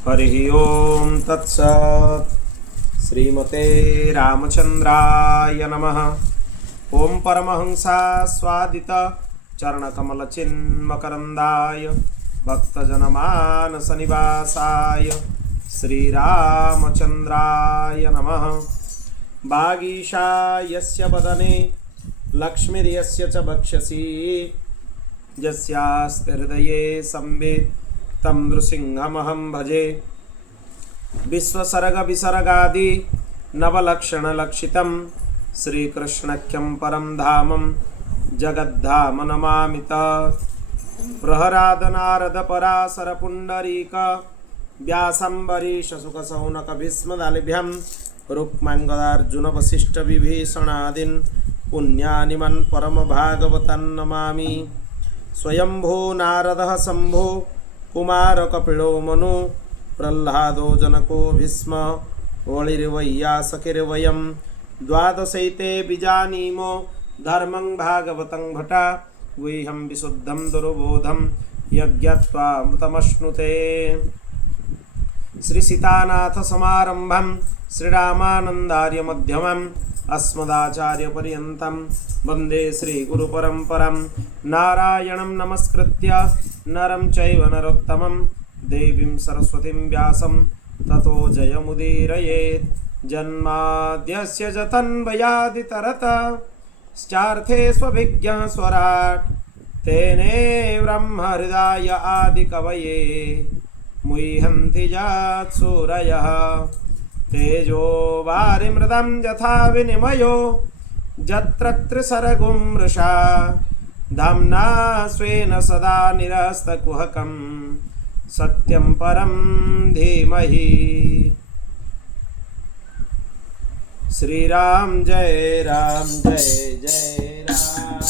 हरिः ओं तत्सत्। श्रीमते रामचंद्राय नमः। ओं परमहंसा स्वादित चरणकमलचिन्मकरन्दाय भक्तजनमानसनिवासाय श्रीरामचंद्राय नमः। वागीशायस्य वदने लक्ष्मीर्यस्य च वक्षसि यस्यास्ति हृदये संवित् तं नृसिंहमहं भजे। विश्वसर्गविसर्गादि नवलक्षणलक्षितं श्रीकृष्णख्यं परं धामं जगद्धाम नमामि तत्। प्रहराद नारद पराशर पुण्डरीक व्यासंबरीश शुकशौनक भीष्मदालिभ्यं रुक्माङ्गदार्जुन वसिष्ठ विभीषणादीन् पुण्यानिमन् परम भागवतान् नमामि। स्वयंभो नारदः शम्भो कुमार कपिलो मनु प्रह्लादो जनको भीष्म वलिर्वैयासकिर्वयं द्वादशैते विजानीमो धर्मं भागवतं भटा गुह्यं विशुद्धं दुर्बोधं यज्ञत्वामृतमश्नुते। श्री सीतानाथ समारंभं श्रीरामानन्दार्य मध्यमम् अस्मदाचार्य पर्यन्तं वन्दे श्रीगुरुपरम्परां। नारायणं नमस्कृत्य नरं चैव नरोत्तमं देवीं सरस्वतीं व्यासं ततो जयमुदीरयेत्। जन्माद्यस्य जतन्वयादितरतश्चार्थे स्वभिज्ञः स्वराट् तेने ब्रह्महृदाय आदिकवये मुह्यन्ति यत्सूरयः। तेजो वारिमृदं यथा विनिमयो यत्र त्रिसर्गो मृषा धाम्ना स्वेन सदा निरस्तकुहकं सत्यं परं धीमहि। श्रीराम जय राम जय जय राम।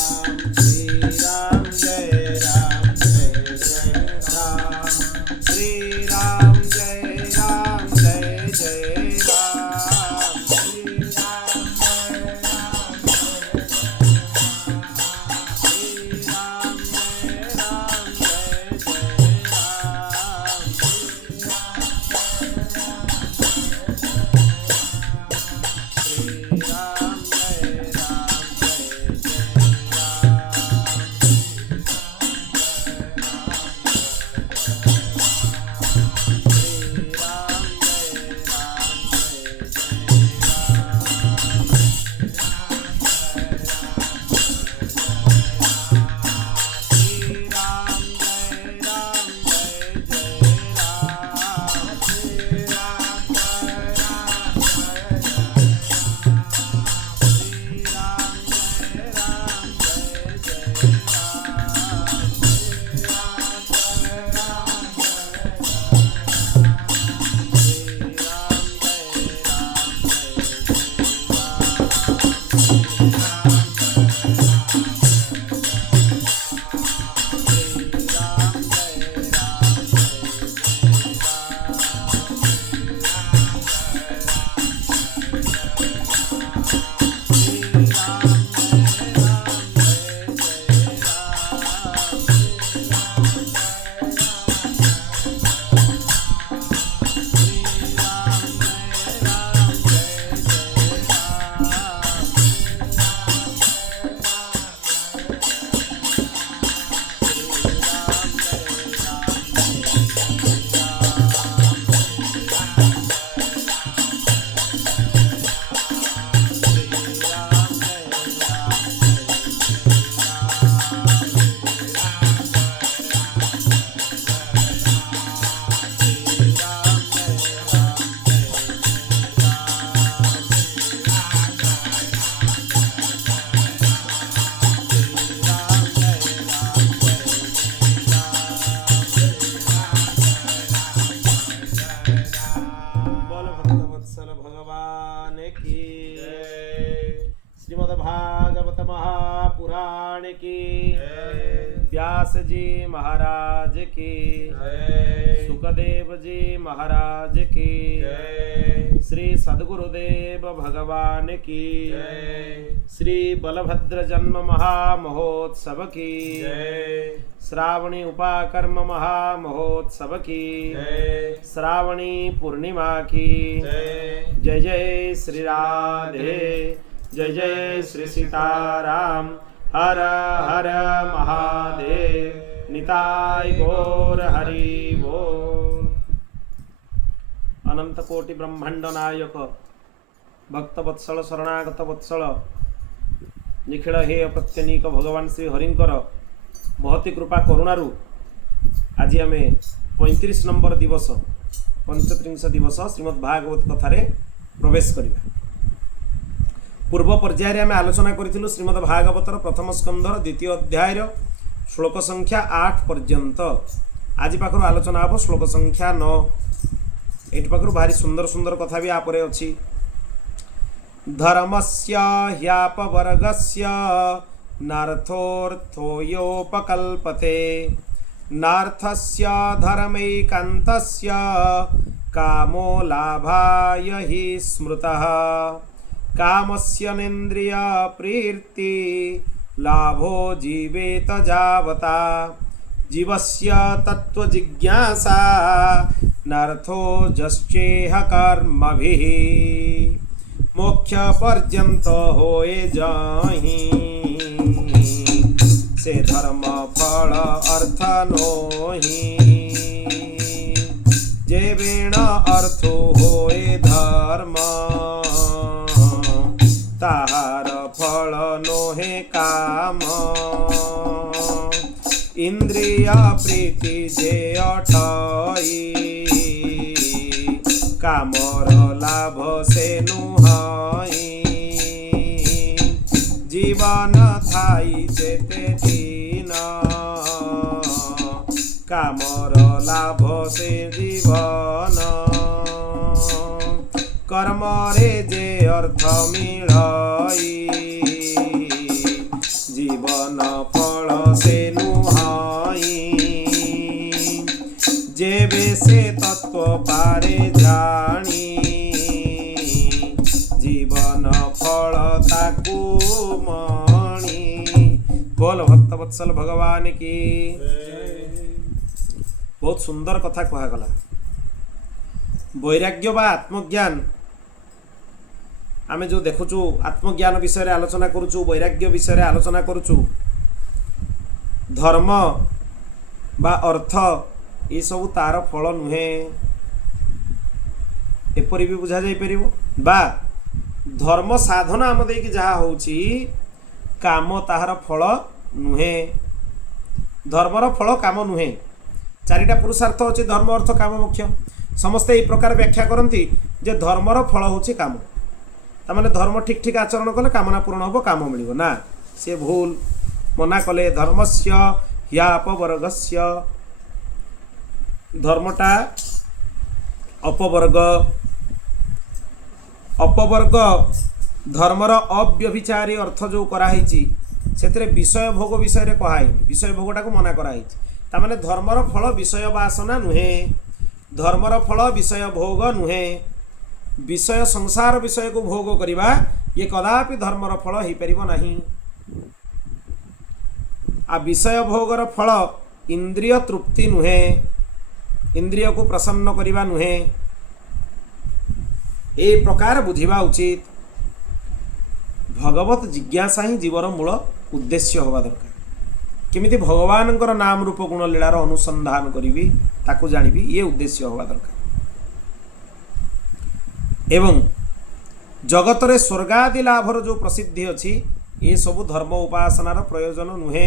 श्रीराम जय राम जय जय राम। श्रीराम जय राम जय जय राम। श्रीराम जय राम श्रीराम जय राम जय जय राम। श्रीराम जय राम जय श्रीमद्भागवत महापुराण की व्यास जी महाराज की सुखदेव जी महाराज की जय श्री सद्गुरुदेव भगवान की जय श्री बलभद्र जन्म महामहोत्सव की जय श्रावणी उपाकर्म महामहोत्सव की जय श्रावणी पूर्णिमा की जय जय जय श्री राधे जय जय श्री सीताराम हर हर महादेव निताय गौर हरि बोल। अनंत कोटि ब्रह्मांड नायक भक्त वत्सल शरणागत वत्सल निखिल हे प्रत्यनीक भगवान श्री हरिंकर महती कृपा करुणारू आज आम 35 नंबर दिवस 35 दिवस श्रीमद् भागवत कथारे प्रवेश करिबा। पूर्व पर्याय आम आलोचना करूँ श्रीमद् भागवतर प्रथम स्कंधर द्वितीय अध्याय श्लोक संख्या 8 पर्यंत। आज पाखर आलोचना हम श्लोक संख्या 9। एट पाखर भारी सुंदर सुंदर कथा भी आपरे अच्छी। धर्मस्य ह्यापवर्गस्य नार्थोऽर्थोऽयोपकल्पते नार्थस्य धर्मैकान्तस्य कामो लाभाय हि स्मृतः कामस्य नेन्द्रिय प्रीति लाभो जीवेत जावता जीवस्य तत्त्वजिज्ञासा नार्थो जश्चेह कर्मभिः मोक्ष पर्यंत होए जाहि से धर्म फल अर्थ नोहि जेवेण अर्थो होए धर्म ताहार फल नोहे काम इंद्रिय प्रीति जे अठई कामर लाभ से नुहाई जीवन थाई जेते दीन कामर लाभ से जीवन कर्म रे जे अर्थ मिलई जीवन फल से नुहाई जेबे से तत्व पारे जानी जीवन फल ताकू मणि। बोल भक्त वत्सल भगवान की। बहुत सुंदर कथा कहगला। वैराग्य बा आत्मज्ञान आमे जो देखुचु आत्मज्ञान विषय रे आलोचना करूचु वैराग्य विषय रे आलोचना करूचु धर्म बा अर्थ ये सब तार फल नुहे एपरी भी बुझा जाई परिबो बा धर्म साधन आम देकी जहा होउची काम ताहार फल नुहे धर्मर फल काम नुहे। चारिटा पुरुषार्थ होची धर्म अर्थ काम मुख्य। समस्ते ये प्रकार व्याख्या करती जे धर्मर फल होची काम तामाने धर्म ठीक ठीक आचरण कले कामना पूर्ण हो काम मिलिबो ना से भूल मना कले। धर्मस्य ह्यापवर्गस्य धर्मटा अपवर्ग अपवर्ग धर्मर अव्यभिचारी अर्थ जो कराई से विषय भोग विषय रे कहाई विषय भोगटा को मना कराई तामाने धर्मर फल विषय वासना नुहे धर्मर फल विषय भोग नुहे विषय संसार विषय को भोग करिबा ये कदापि धर्मर फल हो परिबो नाही। आ विषय भोगर फल इंद्रिय तृप्ति नुहे इंद्रिय को प्रसन्न करिबा नुहे ए प्रकार बुझिबा उचित। भगवत जिज्ञासा ही जीवर मूल उद्देश्य होवा दरकार। केमिति भगवानंकर नाम रूप गुण लीलार अनुसंधान करिवि ताकू जानिबि ये उद्देश्य होवा दरकार। एवं जगत रे स्वर्गादि लाभर जो प्रसिद्धि अच्छी ये सब धर्म उपासनार प्रयोजन नुहे।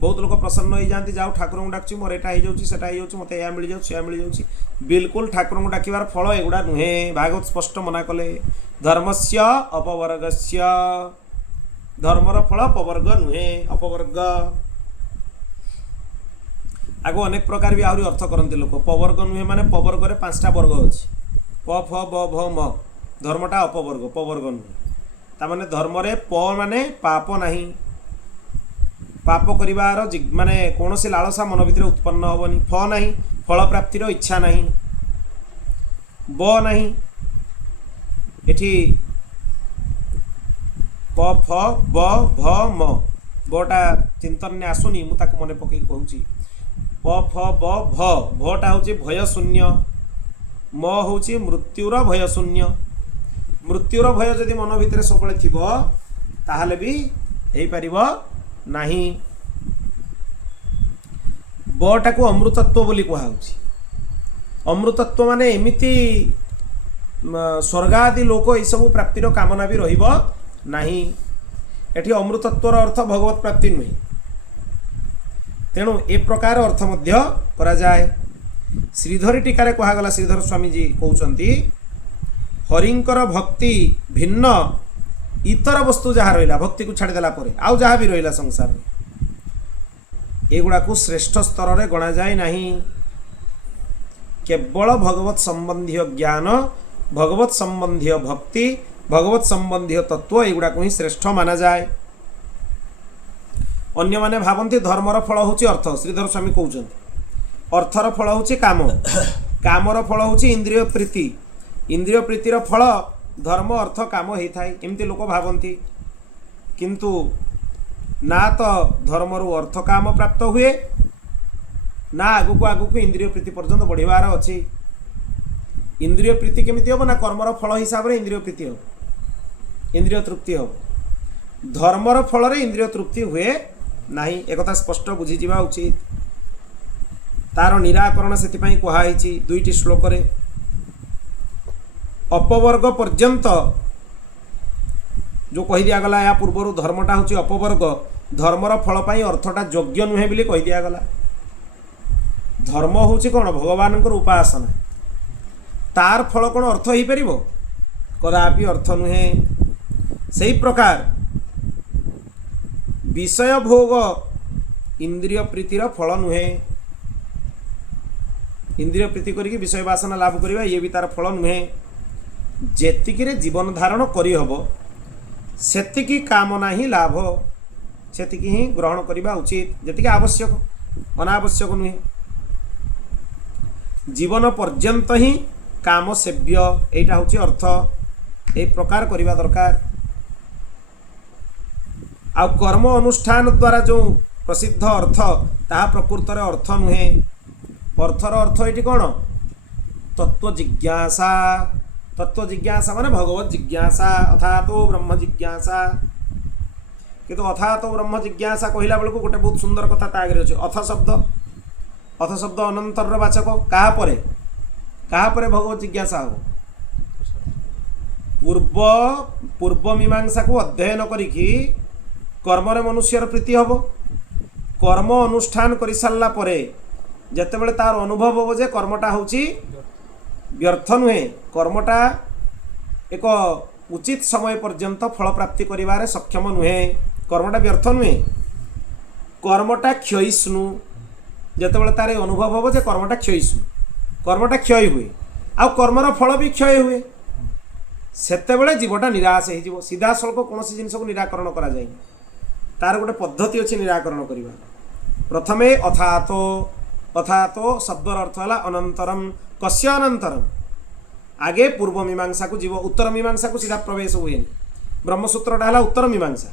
बहुत लोग प्रसन्न हो जाती जाओ ठाकुर को डाकुची मोर एटा हो मत या मिल जाए मिल जाऊँ बिल्कुल ठाकुर को डाकिबार फल एगुड़ा नुहे। भागवत स्पष्ट मना कले धर्मस्य अपवर्गस्य धर्मर फल अपवर्ग नुहे अपवर्ग। आगो अनेक प्रकार भी आहरी अर्थ करते लोक पवर्ग नुहे माने पवर्ग रे 5टा वर्ग अच्छी प फ ब भ म धर्मटा अपवर्ग पवर्ग नुहे तामाने धर्म रे प माने पाप नहीं पाप करिवार माने कौन से लालसा मन भितर उत्पन्न हेनी फ नहीं फ फल प्राप्तिर इच्छा नहीं ब नहीं एठी प फ ब भ म बटा चिंतन ने आसुनी मु ताको मने पकई कहूची प फ ब भ भटा होची भय शून्य म होची मृत्युर भय शून्य मृत्युर भय जदि मन भितर सबले थिबो ताहले भी हेई परिबो नाही बटा को अमृतत्व बोली कहा होची अमृतत्व माने एमिति स्वर्ग आदि लोक ये सब प्राप्तिर कामना भी रहिबो नाही एठी अमृतत्वर अर्थ भगवत प्राप्ति नुहे तेणु ए प्रकार अर्थ मध्य करा जाए श्रीधरी टीकारे कहा गला श्रीधर स्वामी जी कहउचंती हरिंकर भक्ति भिन्न इतर वस्तु जहाँ रहिला भक्ति को छाड़ी देला परे आउ जहाँ भी रहिला संसार में एगुड़ा को श्रेष्ठ स्तर रे गणा जाए नहीं केवल भगवत संबंधी ज्ञान भगवत संबंधी भक्ति भगवत संबंधी तत्व एगुड़ा को ही श्रेष्ठ माना जाए अन्य माने भावंती धर्मर फल होची अर्थ श्रीधर स्वामी कहउचंती अर्थर फल होची काम कामर फल होची इंद्रिय प्रीतिर फल धर्म अर्थ काम होई थाए एमती लोक भावंती किंतु ना तो धर्मरु अर्थ काम प्राप्त हुए ना आगु को इंद्रिय प्रीति पर्यंत बढ़िबार अछि इंद्रिय प्रीति केमिति हो ना कर्मर फल हिसाब रे इंद्रिय प्रीति हो इंद्रिय तृप्ति हो धर्मर फल रे इंद्रिय तृप्ति हुए नाही एकथा स्पष्ट बुझी जिबा उचित तार निराकरण सेति पई कहा आइछि दुईटी श्लोक रे अपवर्ग पर्यंत जो कहि दिया गला या पूर्वरु धर्मटा होछि अपवर्ग धर्मर फल पई अर्थटा योग्य नुहे बिली कहि दिया गला धर्म होछि कोन भगवानकर उपासना तार फल कोन अर्थ ही परिबो कदापि अर्थ नुहे सही प्रकार विषय भोग इंद्रिय प्रीतिर फल नुहे इंद्रिय प्रीति करिक विषय वासना लाभ करिबा ये भी तार फल नुहे जेतिकी रे जीवन धारण करि हबो सेतिकी कामना ही लाभ सेतिकी ही ग्रहण करिबा उचित जेतिकी आवश्यक अनावश्यक नुहे जीवन पर्यंत ही काम सेव्य एटा होची अर्थ ए प्रकार करिबा दरकार आ कर्म अनुष्ठान द्वारा जो प्रसिद्ध अर्थ ताहा प्रकृत रे अर्थ नुहे अर्थर अर्थ एटी कोन तत्व जिज्ञासा माने भगवत जिज्ञासा अथातो ब्रह्म जिज्ञासा किंतु अथातो ब्रह्म जिज्ञासा कहिला बेलको गोटे बहुत सुंदर कथा ता आगे अछि अथ शब्द अनंतर वाचक कहा परे भगवत जिज्ञासा हो पूर्व मीमांसा को अध्ययन करिकी कर्मरे मनुष्यर प्रीति हबो कर्म अनुष्ठान करि सारला परे जेतेबेले तार अनुभव हो जे कर्मटा होची व्यर्थ नुहे कर्मटा एक उचित समय पर्यंत फल प्राप्ति करिवारे सक्षम नुहे कर्मटा व्यर्थ नुहे कर्मटा क्षयिष्णु जेतेबेले तार अनुभव हो जे कर्मटा क्षयिष्णु कर्मटा क्षय हुए आ कर्मर फल भी क्षय हुए सेतेबेले जीवटा निराश हो जिवो सीधा सळक कोनोसी जिनिस को निराकरण करा जाय तार गोटे पद्धति अछि निराकरण करिवा प्रथमे अथातो शब्दर अर्थ है अनंतरम कस्य अनंतरम आगे पूर्व मीमांसा को जीव उत्तर मीमांसा को सीधा प्रवेश हुए ब्रह्मसूत्रटा है उत्तर मीमांसा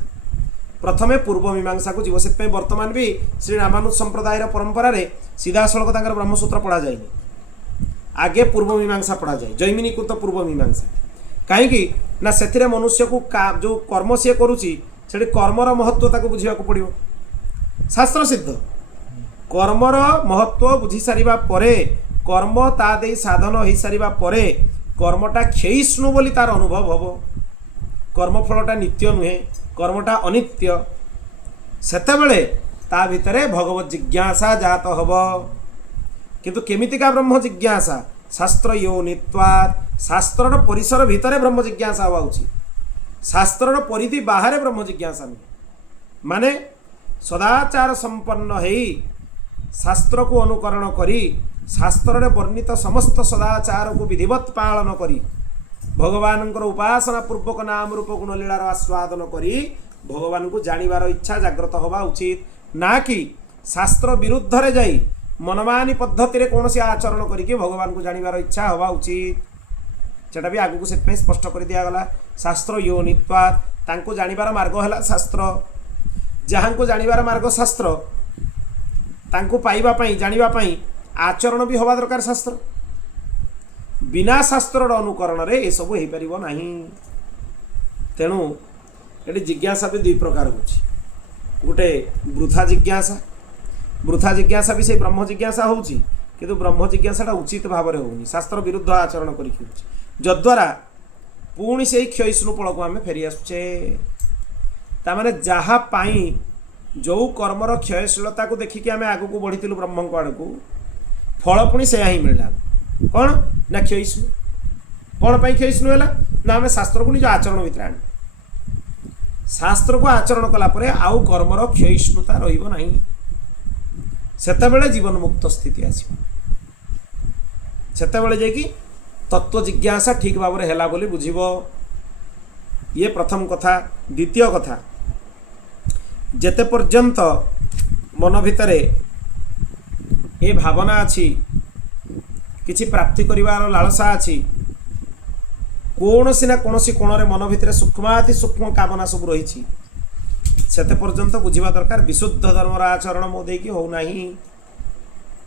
प्रथमे पूर्व मीमांसा को जीव से वर्तमान भी श्री रामानुज संप्रदायर परंपरा रे सीधा सड़क तांकर ब्रह्मसूत्र पढ़ा जाए आगे पूर्व मीमांसा पढ़ा जाए जैमिनी को तो पूर्व मीमांसा कहीं ना से मनुष्य को जो कर्म सी करुच्ची से कर्मर महत्व ताको बुझा पड़ो शास्त्र सिद्ध कर्मर महत्व बुझी सारिबा परे कर्म ता दे साधन हो सारिबा परे कर्मटा क्षयिष्णु बोली तार अनुभव हबो कर्मफलटा नित्य नुहे कर्मटा अनित्य सेतेबेले ता भितरे भगवत जिज्ञासा जात हबो किंतु केमितिका ब्रह्म जिज्ञासा शास्त्र योनित्वात् शास्त्रर परिसर भितरे ब्रह्म जिज्ञासा हवा उचित शास्त्रर परिधि बाहर ब्रह्म जिज्ञासा नुहे माने सदाचार संपन्न है शास्त्र को अनुकरण करी शास्त्र रे वर्णित समस्त सदाचार को विधिवत पालन करी भगवान उपासना पूर्वक नाम रूप गुण लीलार आस्वादन करी भगवान को जानिबार इच्छा जागृत होगा उचित ना कि शास्त्र विरुद्ध रे जाई मनमानी पद्धति कौन आचरण करके भगवान को जानिबार इच्छा हवा उचित सेटा भी आगु से स्पष्ट कर दिगला शास्त्र योनित्वात् तांको जानिबार मार्ग है शास्त्र जहाँ को जानिबार मार्ग शास्त्र तांको पाइबा पई जानिबा पई आचरण भी हवा दरकार शास्त्र बिना शास्त्र अनुकरण रे ए सब हो पारिबो नाही तेणु ये जिज्ञासा भी दुई प्रकार होची गोटे वृथा जिज्ञासा भी से ब्रह्म जिज्ञासा होची किंतु ब्रह्म जिज्ञासाटा उचित भाव में होनी शास्त्र विरुद्ध आचरण करके जद्वारा पुणी से क्षयिष्णु फल को आम फेरी आसुचे तामाने जहा पाई जो कर्मर क्षयशीलता को देखिकी आम आग को बढ़ी ब्रह्म को आड़ को फल पुणी से ही मिलला कौन ना क्षयिष्णु कौन पाई क्षयिष्णु है ना आम शास्त्र को निज आचरण भितर आण शास्त्र को आचरण कलापर आउ कर्मर क्षयिष्णुता रहिबो नाही सेतेबेले जीवन मुक्त स्थिति आसीबो सेतेबेले जेकी तत्व जिज्ञासा ठीक भाव में है बोली बुझिबो ये प्रथम कथा द्वितीय कथा जेते पर्यंत मन भितर ए भावना अच्छी किछि प्राप्ति करिवार लालसा अच्छी कौनसी ना कौनसी कोणरे मन भितर सूक्ष्माति सूक्ष्म कामना सब रही सेते पर्यंत बुझिबा दरकार विशुद्ध धर्मर आचरण मो देकी हो नाही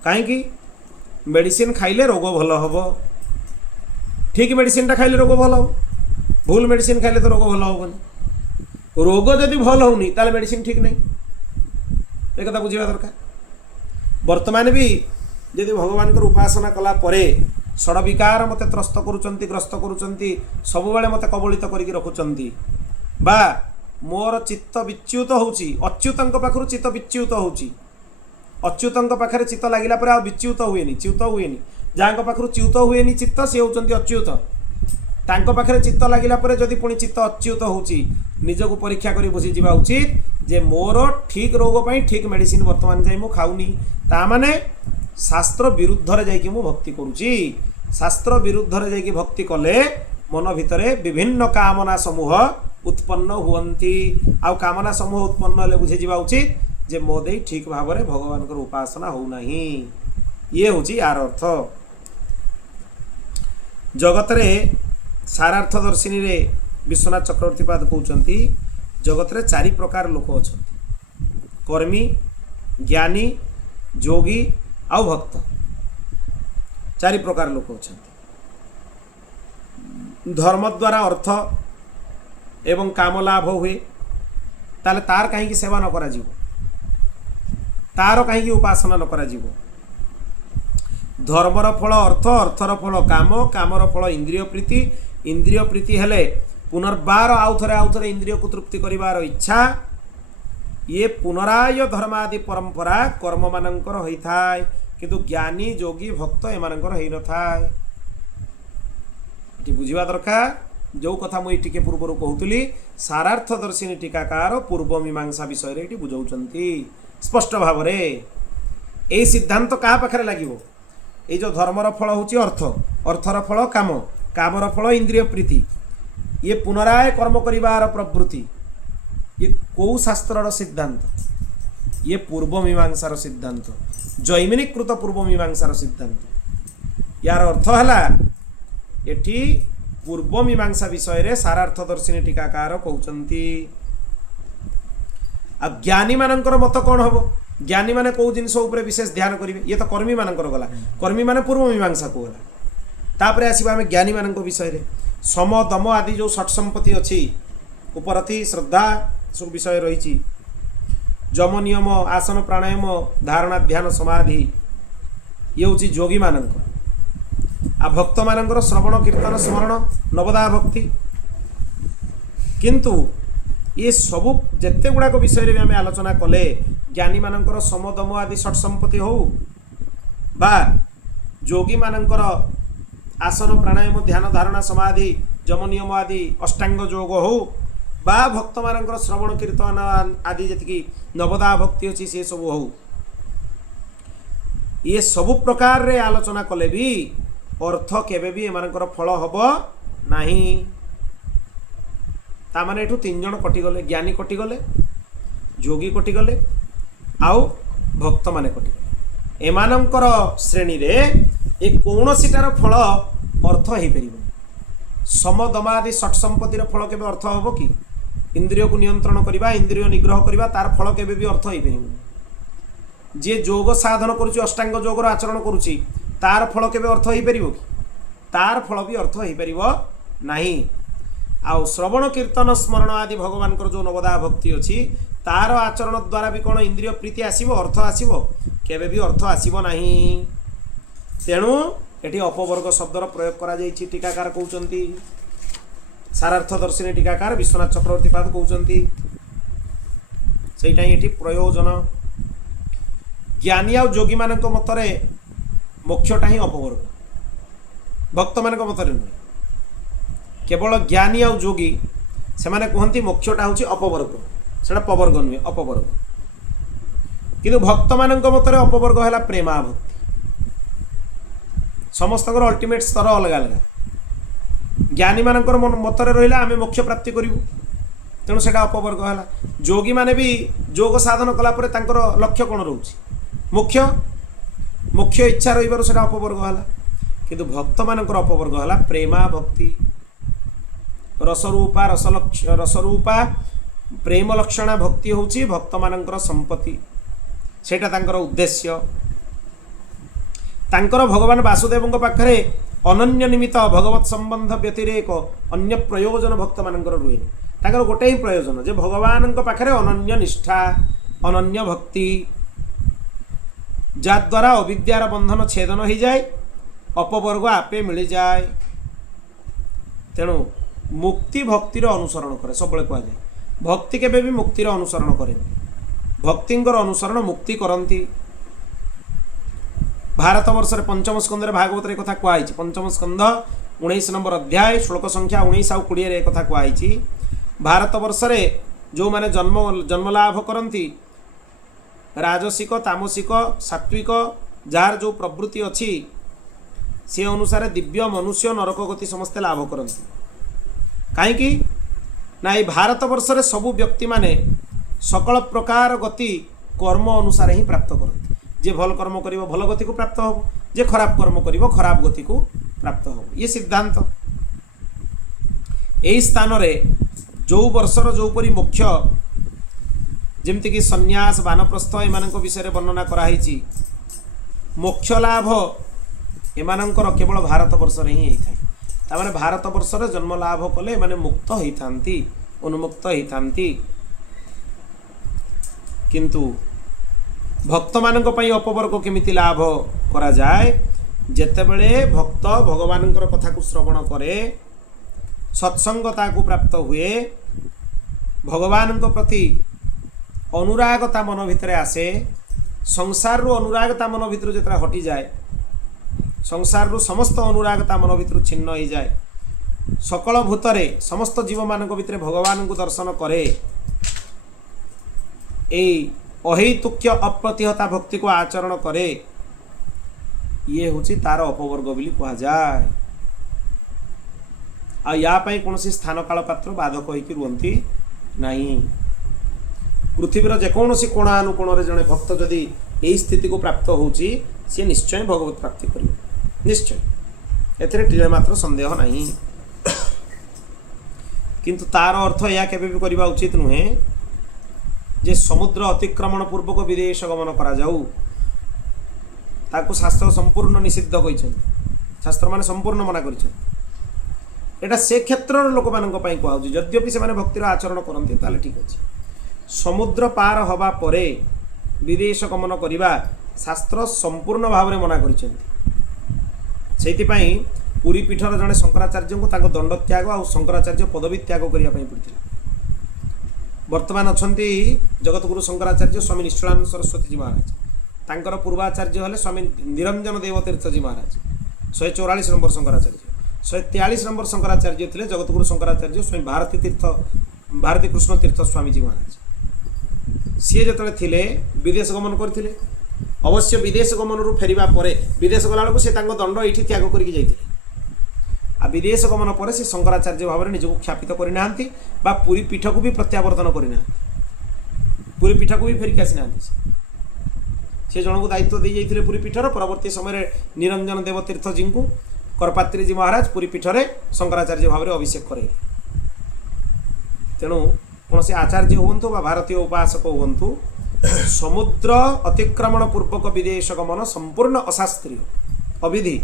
काहेकि मेडिसिन खाइले रोग भल हबो ठीक मेडिसिनटा खाइले रोग भल हो भूल मेडिसिन खाइले तो रोग भल होबनी रोग जदि भल होनी ताले मेडिसिन ठीक नहीं एक कथा बुझिबा दरकार वर्तमान भी यदि भगवान उपासना कला परे षड विकार मते त्रस्त करुचंती ग्रस्त करुचंती सबुबेले मते कबलित करके रखुचंती बा मोर चित्त विच्युत होउची अच्युतंक पाखरु चित्त विच्युत होउची अच्युतंक पाखरे चित्त लागिला परे आ विच्युत हुएनी च्युत हुएनी जांको पाखरु च्युत हुएनी चित्त से होउचंती अच्युत तांको पाखरे चित्त लागिला परे जदि पुणी चित्त अच्युत होउची निजको परीक्षा करी बुझी जिबा उचित जे मोर ठीक रोग पई ठीक मेडिसिन वर्तमान जाई मु खाउनी ता माने शास्त्र विरुद्ध रे जाई कि मु भक्ति करूची शास्त्र विरुद्ध रे जाई कि भक्ति कले मन भितरे विभिन्न कामना समूह उत्पन्न हुअन्ति आ कामना समूह उत्पन्न हेले बुझी जिबा उचित जे मो देई ठीक भाव में भगवान को उपासना हो नाही ये होची यार अर्थ जगत रे सारार्थ दर्शिनी रे विश्वनाथ चक्रवर्ती पाद कहउचंती जगत रे चारि प्रकार लोक अछंती कर्मी ज्ञानी जोगी आउ भक्त चारि प्रकार लोक अछंती धर्म द्वारा अर्थ एवं काम लाभ हुए ताले तार कहीं सेवा न करा जीवो तार कहीं उपासना न करा जीवो धर्मर फल अर्थ अर्थर फल काम कामर फल इंद्रिय प्रीति हेले पुनर्बार आउ थे इंद्रिय को तृप्ति करिवार इच्छा ये पुनराय धर्मादि परंपरा कर्म मानकर होता है किंतु ज्ञानी जोगी भक्त एमानकर होई न थाए ये बुझिबा दरकार जो कथा मुई टिके पूर्व कहूली सारार्थ दर्शिनी टीकाकार पूर्व मीमांसा विषय रे बुझाउचंती स्पष्ट भाव रे ए सिद्धांत क्या पाखरे लागिवो ये जो धर्मर फल होची अर्थ अर्थर फल काम कामर फल इंद्रिय प्रीति ये पुनराय कर्म करिवार प्रवृत्ति ये कौ शास्त्रर सिद्धांत ये पूर्व मीमांसार सिद्धांत जैमिनिकृत पूर्व मीमांसार सिद्धांत यार अर्थ है एठी पूर्व मीमांसा विषय रे सारार्थ दर्शिनी टीकाकार कहउचंती आ ज्ञानी मानकर मत कौन हम ज्ञानी माने कौ जिनस उपरे विशेष ध्यान करिवे ये तो कर्मी मानकर गला कर्मी माने पूर्व मीमांसा को गला तापरे आसीबा हमें ज्ञानी मानक विषय रे सम दम आदि जो षट संपत्ति अछि उपरति श्रद्धा सब विषय रही जम नियम आसन प्राणायाम धारणा ध्यान समाधि ये हूँ जोगी मानक आ भक्त मानकर श्रवण कीर्तन स्मरण नवदा भक्ति किंतु ये सबू जेते गुड़ाक विषय में आम आलोचना कले ज्ञानी मानकर समदम आदि षट संपत्ति हो बा जोगी मानकर आसन प्राणायाम ध्यान धारणा समाधि जम नियम आदि अष्टांग योग हो बा भक्त मानकर श्रवण कीर्तन आदि जी नवदा भक्ति अच्छी से सब हो ये सबु प्रकार रे आलोचना कले भी अर्थ केबे भी एमानकर फल हब नहीं तामाने एठू तीन जन कटिगले ज्ञानी कटिगले जोगी कटिगले आउ भक्त माने कटिगले एमानंकर श्रेणी रे ए कौनसीटार फल अर्थ हो पार सम दमादि षट संपत्तिर फल केबे अर्थ होबो कि इंद्रिय को नियंत्रण करवा इंद्रिय निग्रह करवा तार फल केबे भी अर्थ हो पार जे योग साधन करुच्ची अष्टांग योगर आचरण करुच्ची तार फल केबे अर्थ हो पार कि तार फल भी अर्थ हो पार नहीं आउ श्रवण कीर्तन स्मरण आदि भगवान जो नवदा भक्ति अच्छी तार आचरण द्वारा भी कौन इंद्रिय प्रीति आसीबो अर्थ आसीबो केबे भी अर्थ आसीबो नहीं तेणु एटी अपवर्ग शब्दर प्रयोग करा जायछि टीकाकार कहउचंती सारार्थदर्शिनी टीकाकार विश्वनाथ चक्रवर्ती पाद कहउचंती सेइटा एटी प्रयोजन ज्ञानी आ योगी मानक मतरे मोक्षटा ही अपवर्ग भक्त मानक मतरे नुहे केवल ज्ञानी आ योगी से माने कहती मोक्षटा हूँ अपवर्ग से पवर्ग नुहे अपवर्ग किंतु भक्त मानक मतरे अपवर्ग है प्रेमा भक्ति समस्त अल्टीमेट स्तर अलग अलग ज्ञानी मानकर मतरे रहा आम मोक्ष प्राप्ति करूँ तेणु से अपवर्ग है योगी माने भी योग साधन कलापर लक्ष्य कौन रोचे मुख्य मुख्य इच्छा रही से अपवर्ग है किंतु भक्त मानकर अपवर्ग है प्रेमा भक्ति रसरूपा रसरूपा प्रेम लक्षणा भक्ति होची भक्त मानकर संपत्ति सेटा तांकर उद्देश्य तांकर भगवान वासुदेव पाखरे अनन्य निमित्त भगवत संबंध व्यतिरेक अन्य प्रयोजन भक्त मानकर रुहे तांकर गोटे ही प्रयोजन जे भगवान पाखरे अनन्य निष्ठा अनन्य भक्ति जाद्वारा अविद्यार बंधन छेदन हो जाए अपवर्ग आपे मिल जाए तेणु मुक्ति भक्तिर अनुसरण करे सब कहुए भक्ति केबे भी मुक्तिर अनुसरण करे भक्तिंकर अनुसरण मुक्ति करती भारत वर्ष पंचम स्कंद भागवत एक कथा पंचम स्कंद 19 नंबर अध्याय श्लोक संख्या 19 आ 20 एक कथा कहुई भारत वर्ष जो माने जन्म लाभ करती राजसिक तामसिक सात्विक जार जो प्रवृत्ति अच्छी से अनुसार दिव्य मनुष्य नरक गति समस्ते लाभ करती कहीं ना ये भारत वर्ष रे सबु व्यक्ति माने सकल प्रकार गति कर्म अनुसार ही प्राप्त करते जे भल कर्म करिवो भल गति को प्राप्त हो जे खराब कर्म करिवो खराब गति को प्राप्त हो ये सिद्धांत यही स्थान रे जो वर्षर जो परी मोक्ष जेमति कि सन्यास वानप्रस्थ एमानक विषय वर्णना कराई मोक्ष लाभ एमानकर केवल भारत वर्ष रे ही होता तामाने भारत वर्ष रे जन्म लाभ कले माने मुक्त होइथांती उन्मुक्त होइथांती किंतु भक्त मानक पई अपवर्ग केमिति लाभ करा जाए जेतेबेले भक्त भगवानकर कथा को श्रवण करे सत्संगता को प्राप्त हुए भगवान प्रति अनुरागता मन भितर आसे संसार रू अनुरागता मन भितर जेतरा हटि जाए संसार रू समस्त अनुरागता मन भितर छिन्न हो जाए सकल भूतरे समस्त जीव मानक भितर भगवान को दर्शन करे अहेतुक्य अप्रतिहता भक्ति को आचरण करे ये हूँ तार अपवर्ग बोली कह जाए आ या कौन स्थान काल पात्र बाधक होकर रुहति नहीं पृथ्वीर जेकोसी कोणानुकोण जड़े भक्त जदि यही स्थिति को प्राप्त होची सी निश्चय भगवत प्राप्ति कर निश्चय एथिरे टिले मात्र संदेह नहीं किंतु तार अर्थ या केबे भी करबा उचित नुहे जे समुद्र अतिक्रमण पूर्वक विदेश गमन करा जाऊ ताकू शास्त्र संपूर्ण निषिद्ध कइछन शास्त्र माने संपूर्ण मना करिछन एटा से क्षेत्र लोक मानक पई कहउछि यद्यपि से माने भक्तिर आचरण करन्ते ताले ठीक अछि समुद्र पार हवा परे विदेश गमन करिबा शास्त्र संपूर्ण भाव में मना करिछन्ति सेति पई पुरी पीठर जने शंकराचार्य को ताको दंड त्याग और शंकराचार्य पदवी त्याग करिया पई पड़िथिला वर्तमान अछंती जगतगुरु शंकराचार्य स्वामी निश्चलानंद सरस्वती जी महाराज तांकर पूर्वाचार्य हले स्वामी निरंजन देवतीर्थ जी महाराज 144 नंबर शंकराचार्य 143 नंबर शंकराचार्य थे जगतगुरु शंकराचार्य स्वामी भारती कृष्ण तीर्थ स्वामी जी महाराज सी जो थे विदेश गमन करते अवश्य विदेश गमन रू फेरिबा परे विदेश गला बेलू से दंड ये त्याग करके जाइए आ विदेश गमन पर से शंकराचार्य भाव में निजक ख्यापित करना पुरी पीठ को भी प्रत्यावर्तन करना पुरी पीठ को भी फेरिक आसी ना से जन को दायित्व दे जाइए पुरी पीठर परवर्ती समय निरंजन देवतीर्थ जी को करपात्री जी महाराज पुरी पीठरे शंकराचार्य भाव में अभिषेक करे। तेणु कौन से आचार्य हूँ बा भारतीय उपासक हूँ समुद्र अतिक्रमण पूर्वक विदेश गमन संपूर्ण अशास्त्रीय अविधि।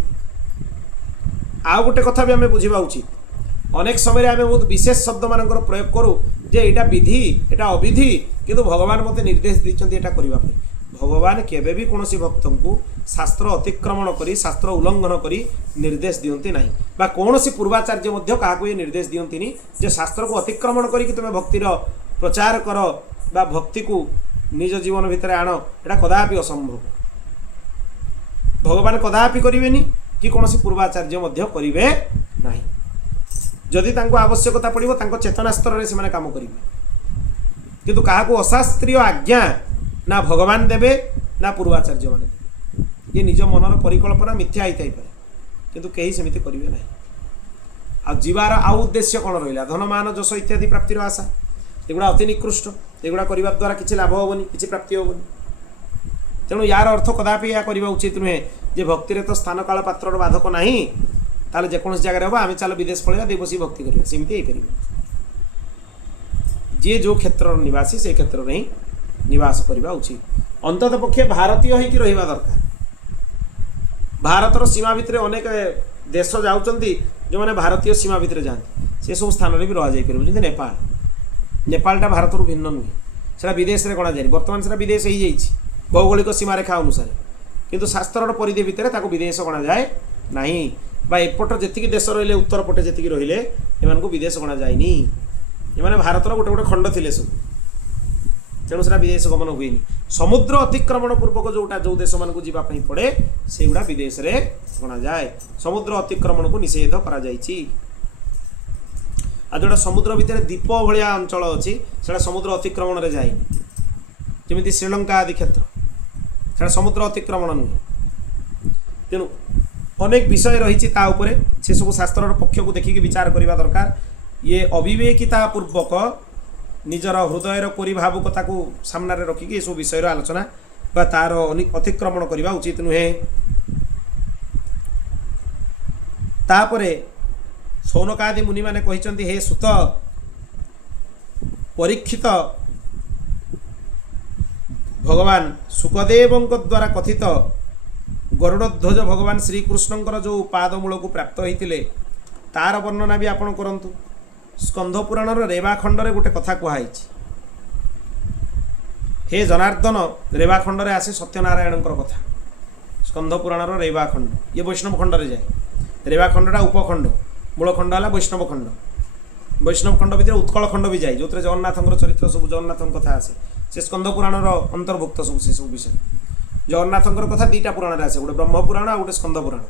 आउ गोटे कथा भी आम बुझा उचित अनेक समय आम बहुत विशेष शब्द मान प्रयोग करूँ जे यहाँ विधि यहाँ अविधि किंतु भगवान मते निर्देश देते यहाँ करने। भगवान केबे भी कौन भक्त को शास्त्र अतिक्रमण करी शास्त्र उल्लंघन करी निर्देश दियंती नहीं बा कौन पूर्वाचार्य मध्य क्या ये निर्देश दियंती जे शास्त्र को अतिक्रमण करी तुम भक्तिर प्रचार कर बा भक्ति को निज जीवन भितर आण एटा कदापि असंभव। भगवान कदापि करेनि कि कौन पूर्वाचार्य मध्य करेंगे नहीं। जदि तांको आवश्यकता पड़ो तांको चेतना स्तर से काम करेंगे किंतु क्या अशास्त्रीय आज्ञा ना भगवान देवे ना पूर्वाचार्य मान ये निज मनर परिकल्पना मिथ्या होता है किंतु कहीं सेमती करेंगे ना। आ जीवार आउ उद्देश्य कौन रहा धन मान जश इत्यादि प्राप्तिर आशा एगुड़ा अति निकृष्ट एगुड़ा करने द्वारा किसी लाभ हेनी किसी प्राप्ति हेनी। तेणु यार अर्थ कदापि या करवा उचित नुहे जे भक्ति तो स्थान काल पात्र बाधक ना ताले जेकोसी जगह हम आम चल विदेश पलैया दे बस भक्ति करवा सेमती हो जी जो क्षेत्र निवासी से क्षेत्र में ही निवास करवा उचित। अंतत पक्षे भारतीय होकर रहा दरकार। भारतर सीमा भितर अनेक देश जाऊँगी जो मैंने भारतीय सीमा भितर जाती से सब स्थान भी रहा जापर जमी नेपाल नेपालटा भारत भिन्न नुहे से विदेश में गणा जाए बर्तमान से विदेश हो जाइए भौगोलिक सीमा रेखा अनुसार किंतु शास्त्र परिधि भितर विदेश गणा जाए ना बा एपट जी देश रही उत्तर पटे जी रही एम विदेश गणा जाए एम भारतर गोटे गोटे खंड थे सब तेणु से विदेश गमन हुए। समुद्र अतिक्रमण पूर्वक जोटा जो देश मान जावाई पड़े से गुड़ा विदेश में गणा जाए। समुद्र अतिक्रमण को निषेध करा जाइछि। आ जोटा समुद्र भितर द्वीप भाया अंचल अच्छी से समुद्र अतिक्रमण में जाए जमी श्रीलंका आदि क्षेत्र से समुद्र अतिक्रमण नुहे। तेणु अनेक विषय रही से सब शास्त्र पक्ष को देखिक विचार करने दरकार। ये अविवेकिता पूर्वक निजर हृदयर कोरी भावुकता को सामने रखिक ये सब विषय आलोचना बा तार अतिक्रमण करने उचित नुहे। तापरे सौनकादि मुनि माने कहिचंती हे सुत परीक्षित भगवान सुखदेव द्वारा कथित गरुड़ध्वज भगवान श्रीकृष्णଙ୍କର जो पादमूल को प्राप्त होते तार वर्णना भी आपण करंतु। स्कंध पुराणर रेवाखंड रे गोटे कथा कहुई हे जनार्दन रेवाखंड रे आसे सत्यनारायण कथा। स्कंध पुराणर रेवाखंड ये वैष्णव खंड रे जाए। रेवाखंडटा उपखंड मूल खंड है वैष्णव खंड। वैष्णव खंड भितर उत्कल खंड भी जाए जो जगन्नाथ चरित्र सब जगन्नाथ कथा आसे से स्कंध पुराणर अंतर्भुक्त सब से सब विषय। जगन्नाथ कथा दीटा पुराण आसे गोटे ब्रह्म पुराण और गोटे स्कंद पुराण।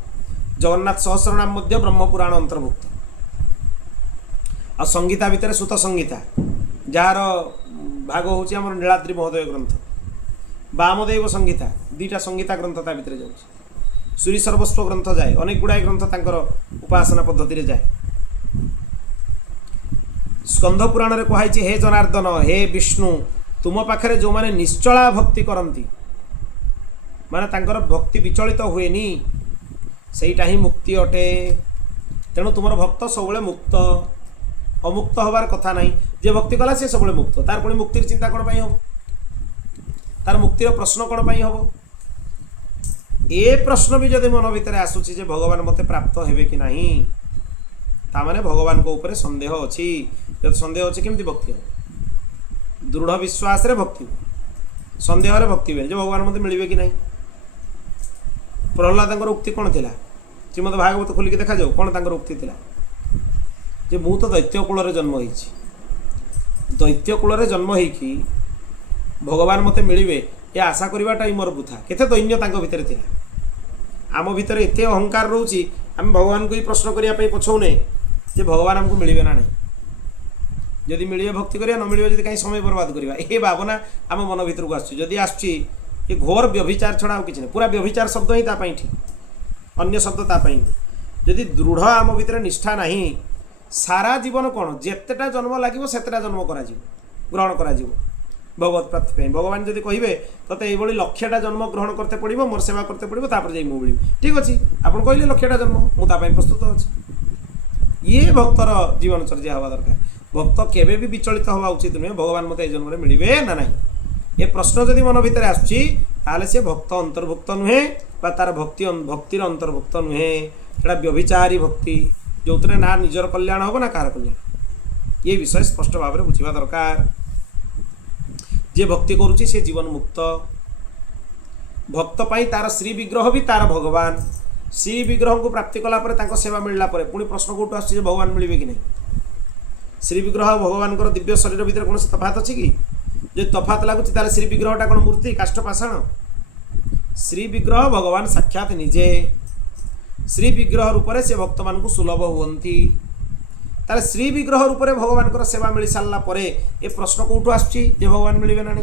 जगन्नाथ सहस्रनाम मध्य ब्रह्म पुराण अंतर्भुक्त आ संगीता भितर सुत संगीता जार भाग हूँ आम नीलाद्रि महोदय ग्रंथ। वामदेव संगीता दीटा संगीता ग्रंथ ता भितर जाऊँ। सूरी सर्वस्व ग्रंथ जाए अनेक गुड़ाए ग्रंथ तांकर उपासना पद्धति जाए। स्कंध पुराण रे कहुई हे जनार्दन हे विष्णु तुम पाखरे जो माने निश्चला भक्ति करती माने तांकर भक्ति विचलित हुएनी सेटा ही मुक्ति अटे। तेणु तुम भक्त सब मुक्त अमुक्त हबार कथा नहीं। जे भक्ति कला से सब मुक्त तार पुणी मुक्तिर चिंता कौन हम तार मुक्तिर प्रश्न कौन हम ए प्रश्न भी जदि मन भितर आसूची जे भगवान मते प्राप्त हेबे कि नहीं तामाने भगवान को ऊपर संदेह अच्छी। जब संदेह अच्छी केमती भक्ति हो दृढ़ विश्वास रे भक्ति हो संदेह रे भक्ति हुए जो भगवान मते मिलिबे कि नहीं। प्रहलाद उक्ति कौन थी श्रीमद भागवत खोलिक देखा जाऊ कौन तांकर उक्ति थी जे मु तो दैत्य कूल जन्म हो दैत्य कूल जन्म होइकी भगवान मते मिलिबे ये आशा करवाटा ही मोर बुथा केते दैन्य तांको भितर थिला। आम भितर एते अहंकार रोची आम भगवान को ही प्रश्न करने पछौने जे भगवान हमको मिलिबे ना नहीं। जदि मिलिबे भक्ति करिया न मिलिबे जदि कहीं समय बर्बाद करवा ये भावना आम मन भितर को आसुची। जदि आसुची ये घोर व्यभिचार छड़ा आ किछि नहीं। पूरा व्यभिचार शब्द ही तापाई ठीक अन्य शब्द तापाई। जदि दृढ़ आम भितर निष्ठा नहीं सारा जीवन कौन जेतेटा जन्म लगे सेतेटा जन्म करा ग्रहण करा भगवत प्राप्ति भगवान जदि कहे ते ये लक्षटा जन्म ग्रहण करते पड़ो मोर सेवा करते पड़ो तापर जाई मु मिली ठीक अच्छे आपन कहले लक्षटा जन्म मुझे प्रस्तुत अच्छे ये भक्तर जीवनचर्या हवा दरकार भक्त केवे भी विचलित हवा उचित नुहे भगवान मत ए जन्म मिले ना ना ये प्रश्न जदि मन भितर आसुची ताले से भक्त अंतर्भुक्त नुहे बा तार भक्तिर अंतर्भुक्त नुहे एटा व्यभिचारी भक्ति जो ना निजर कल्याण हम ना कार कल्याण ये विषय स्पष्ट भाव में बुझा दरकार जे भक्ति करुच्ची से जीवन मुक्त भक्त पाई तार श्री विग्रह भी तार भगवान श्री विग्रह को प्राप्ति कलापर तांको सेवा मिलला परे पुणी प्रश्न कौटू आसुची भगवान मिले कि नहीं श्री विग्रह भगवान दिव्य शरीर भितर कौन तफात अच्छी कि जो तफात लगुच श्री विग्रहटा कौन मूर्ति काष्ठ पाषाण श्री विग्रह भगवान साक्षात निजे श्री विग्रह रूप से भक्त मान सुलभ हुंती तार श्री विग्रह रूप से भगवान सेवा मिल सारा पर ए प्रश्न कौटू आसुची भगवान मिले ना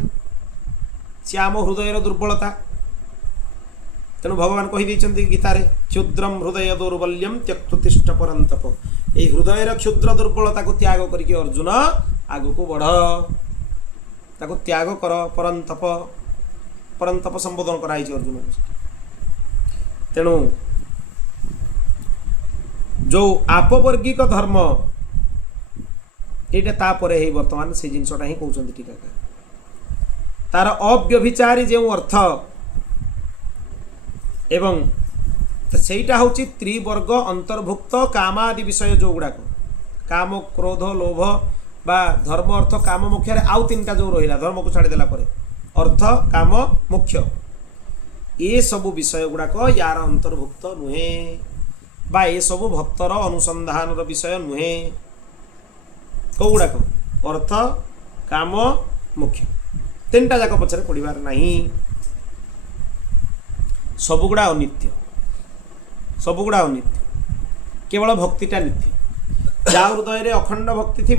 सी आम हृदय दुर्बलता तेणु भगवान कही गीतार क्षुद्रम हृदय दौर्बल्यम त्यक्तुतिष्ठ परंतप ये हृदय क्षुद्र दुर्बलता को त्याग करके अर्जुन आग को बढ़ ताको त्याग कर परंतप परंतप संबोधन कराई अर्जुन तेणु जो आपवर्गिक धर्म ये वर्तमान से जिनसटा ही कहते टीकाकार तार अव्यभिचारी जो अर्थ एवं सेटा हूँ त्रिवर्ग अंतर्भुक्त कामादि विषय जो गुड़ाक काम क्रोध लोभ बा धर्म अर्थ काम मुख्य आउ तीन जो रहा धर्म को छाड़देला अर्थ काम मुख्य ये सबु विषय गुड़ाक यार अंतर्भुक्त नुहे बा ये सबु भक्तर अनुसंधान विषय नुहे कौ गुड़ाक अर्थ काम मुख्य तीन टा जाक पछरे पड़िबार नहीं सबुगुड़ा अनित्य सबुगुड़ा अनित्य केवल भक्तिटा नित्य जा हृदय अखंड भक्ति थी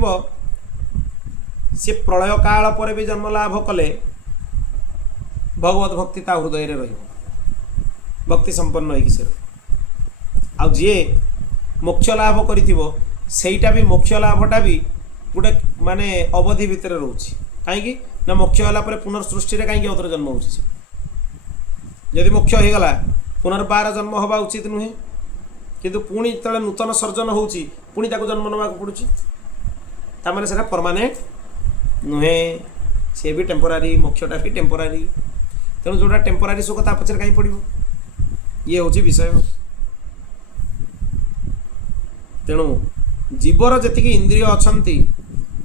सी प्रलय काल पर भी जन्म लाभ कले भगवत भक्ति ता हृदय रे भक्ति संपन्न हो से आउ जी मोक्ष लाभ करीटा भी मोक्ष लाभटा भी गोटे माने अवधि भितर रोचे कहीं ना मोक्ष होला पुनर्सृष्टि कहीं अवतर जन्म हो जदि मोक्ष हो गला पुनर्बार जन्म हवा उचित नुहे किंतु पुणी जो नूतन सर्जन होची पुणी ताको जन्म नवा पड़ुची तामाने सेटा परमानेंट नुहे सी भी टेम्पोरारी मोक्षटा भी टेम्पोरारी तेणु जोटा टेम्पोरारी सुख ता पछरे कहीं पड़ो ये हूँ विषय तेणु जीवर जी इंद्रिय अच्छी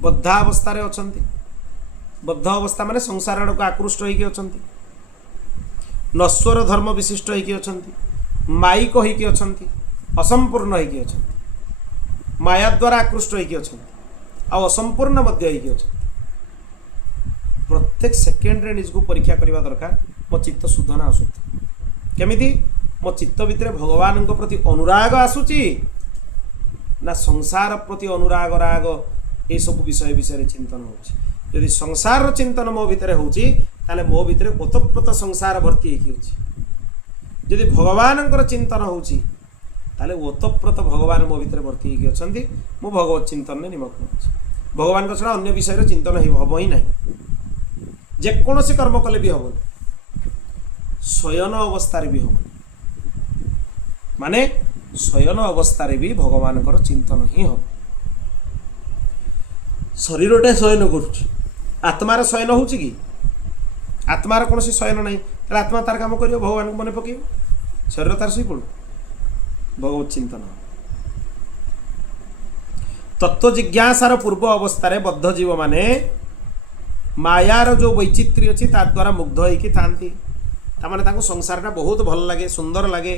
बद्धावस्था अच्छी बद्ध अवस्था माने संसार आड़ को आकृष्ट होगी अच्छा नश्वर धर्म विशिष्ट होगी अच्छा माइक होगी अच्छा असंपूर्ण होगी अच्छा माया द्वारा आकृष्ट होगी अच्छा असंपूर्ण होगी अच्छा प्रत्येक सेकेंड रे निजको परीक्षा करने दरकार मो चित्त शुद्ध ना अशुद्ध केमिति मो चित्त भितर भगवान प्रति अनुराग आसुची ना संसार प्रति अनुराग राग ये सब विषय विषय चिंतन हो संसार चिंतन मो भितर होची ताले मो भितर ओतप्रोत संसार भर्ती होची जदि भगवान चिंतन होची ताले ओतप्रोत भगवान मो भितर भर्ती होगी अच्छा मो भगवत चिंतन में निमग्न होची भगवान छड़ा अन्य विषय चिंतन हम ही ना जेकोसी कर्म कले भी हम शयन अवस्था भी हम माने शयन अवस्था भी भगवान चिंतन ही हम शरीरटा शयन करुच्ची आत्मार शयन हो कि आत्मार कौन शयन ना आत्मा तार काम कर भगवान को मन पक शरीर तार शई पड़ू भगवत चिंतन तत्व जिज्ञासार पूर्व अवस्था बद्ध जीव माने मायार जो वैचित्र्य अच्छी द्वारा मुग्ध होती था संसारटा बहुत भल लगे सुंदर लगे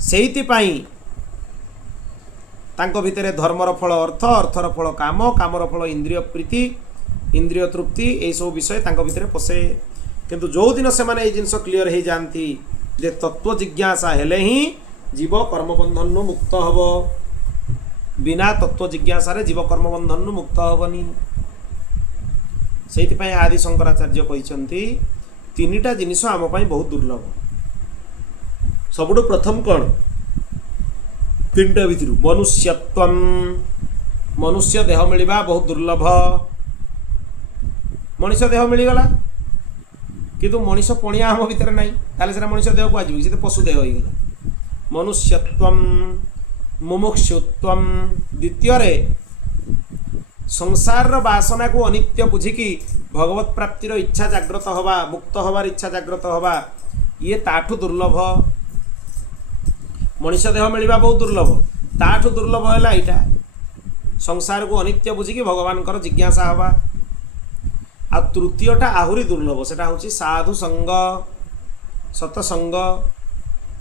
से भितर धर्मर फल अर्थ अर्थर फल काम कामर फल इंद्रिय प्रीति इंद्रिय तृप्ति यही सब विषय भितर पशे किंतु जो दिन से माने जिनस क्लीयर हो जाती जे तत्व जिज्ञासा हेले ही जीव कर्मबंधन मुक्त हब बिना तत्व जिज्ञासा जीव कर्मबंधन मुक्त हबनी से आदि शंकराचार्य कहते तीनिटा जिनिस आम बहुत दुर्लभ सबुठ प्रथम कौन तीनटा भितर मनुष्यत्व मनुष्य देह मिलवा बहुत दुर्लभ मनीष देह मिलगला किंतु मनीष पणिया आम भितर ना ताले से मनीष देह कह से पशु देह होगा मनुष्यत्वम मुमुक्षुत्वम द्वितीय संसार बासना को अनित्य बुझिकी भगवत प्राप्तिर इच्छा जाग्रत हवा मुक्त हबार इच्छा जाग्रत हवा ये ताठू दुर्लभ मनीष देह मिलवा बहुत दुर्लभ ताठू दुर्लभ है यहाँ संसार को अनित्य बुझिकी भगवान जिज्ञासा हवा आ तृतीयटा आहुरी दुर्लभ सेटा हूँ साधु संग सतसंग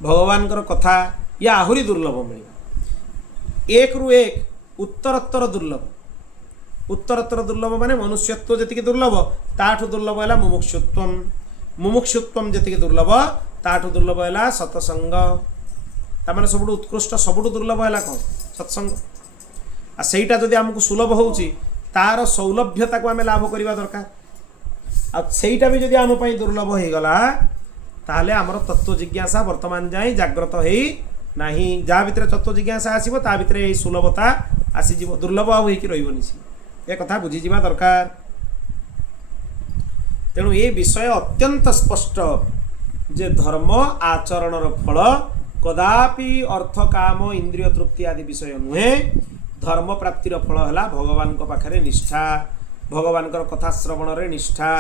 भगवान कथा या आहुरी दुर्लभ मिल एक रु एक उत्तरोत्तर दुर्लभ माने मनुष्यत्व जी दुर्लभ ताठू दुर्लभ है मुमुक्षुत्व जी दुर्लभ ताठू दुर्लभ है सतसंग तार सब उत्कृष्ट सबुठ दुर्लभ है कौन सत्संग आ सेटा जदि आमको सुलभ होउची तार सौलभ्यता को आम लाभ करवा दरकार आईटा भी जदि आम दुर्लभ हो गला ताहले आमर तत्व जिज्ञासा वर्तमान जाए जाग्रत है नहीं जहाँ भितर तत्व जिज्ञासा आसो ता भितर यही सुलभता आसीज दुर्लभ आउ हो रही सी एक कथा बुझीजा दरकार तेणु ये विषय अत्यंत स्पष्ट जे धर्म आचरणर फल कदापि अर्थ काम इंद्रिय तृप्ति आदि विषय नुहे धर्म प्राप्तिर फल है भगवान पाखे निष्ठा भगवान कथा श्रवण रे निष्ठा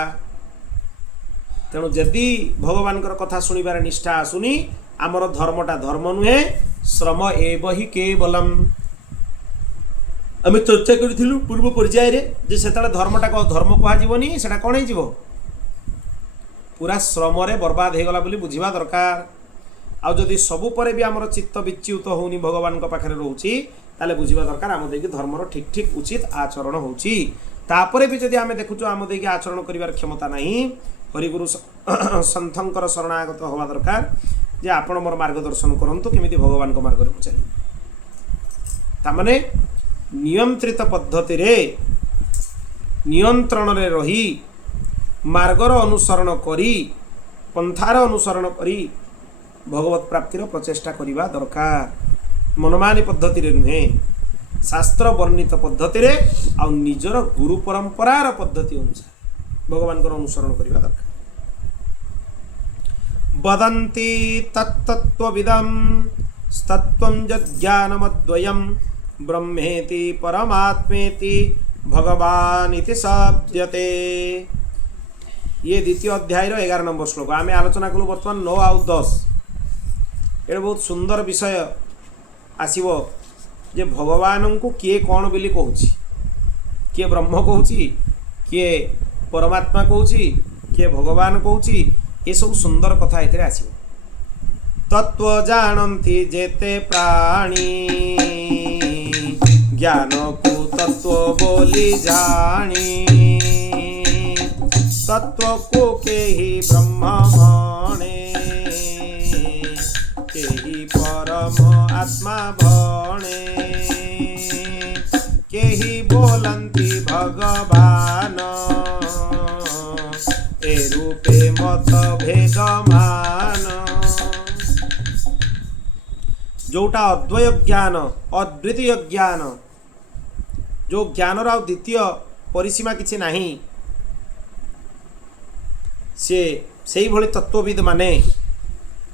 तेणु जदि भगवान कथा शुणिबार निष्ठा आसुनी आमर धर्मटा धर्म नुहे श्रम एव ही केवलम आम चर्चा करूँ पूर्व पर्याय से धर्मटा धर्म कहनी से कौन हो पूरा श्रम बर्बाद हो गला बुझा दरकार आउ जदि सबु पर भी आमर चित्त विच्युत होनी भगवान पाखे रोचे ताले बुझा दरकार आम देखिए धर्मर ठीक ठीक उचित आचरण होची तापरे भी जदि आम देखुचु आम देखिए आचरण करिवार क्षमता नहीं हरिगुरु सन्थंकर शरणागत हवा दरकार जे आपण मोर मार्गदर्शन करंतु केमिति भगवान को मार्ग रे चली तामाने नियंत्रित पद्धति रे नियंत्रण रे रही मार्गर अनुसरण करी पंथार अनुसरण करी भगवत प्राप्तिर प्रचेष्टा करिबा दरकार मनमानी पद्धति रे नुहे शास्त्र वर्णित पद्धति रे आ निजर गुरु परंपरार पद्धति अनुसार भगवान को अनुसरण करिबा दरकार वदन्ति तत्तत्त्वविदं तत्त्वं यज्ञानमद्वयं ब्रह्मेति परमात्मेति भगवान इति शब्दते ये द्वितीय अध्याय 11 नंबर श्लोक आम आलोचना कलु बर्तमान 9 आउ 10 ये बहुत सुंदर विषय आसीबो जे भगवान को किए कौन बोली कहूँ किए ब्रह्म कहूँ किए परमात्मा कहूँ किए भगवान कहूँ ये सब सुंदर कथा ये आसीबो तत्व जानती जेते प्राणी ज्ञान को तत्व बोली जानी तत्व को के ही ब्रह्म माने के ही परम आत्मा भणे के ही बोलंती भगवान ए रूपे मत भेद मान जोटा अद्वय ज्ञान अद्वितीय ज्ञान जो ज्ञान रा द्वितीय परिसीमा किछि नाही से सेई भली तत्वविद माने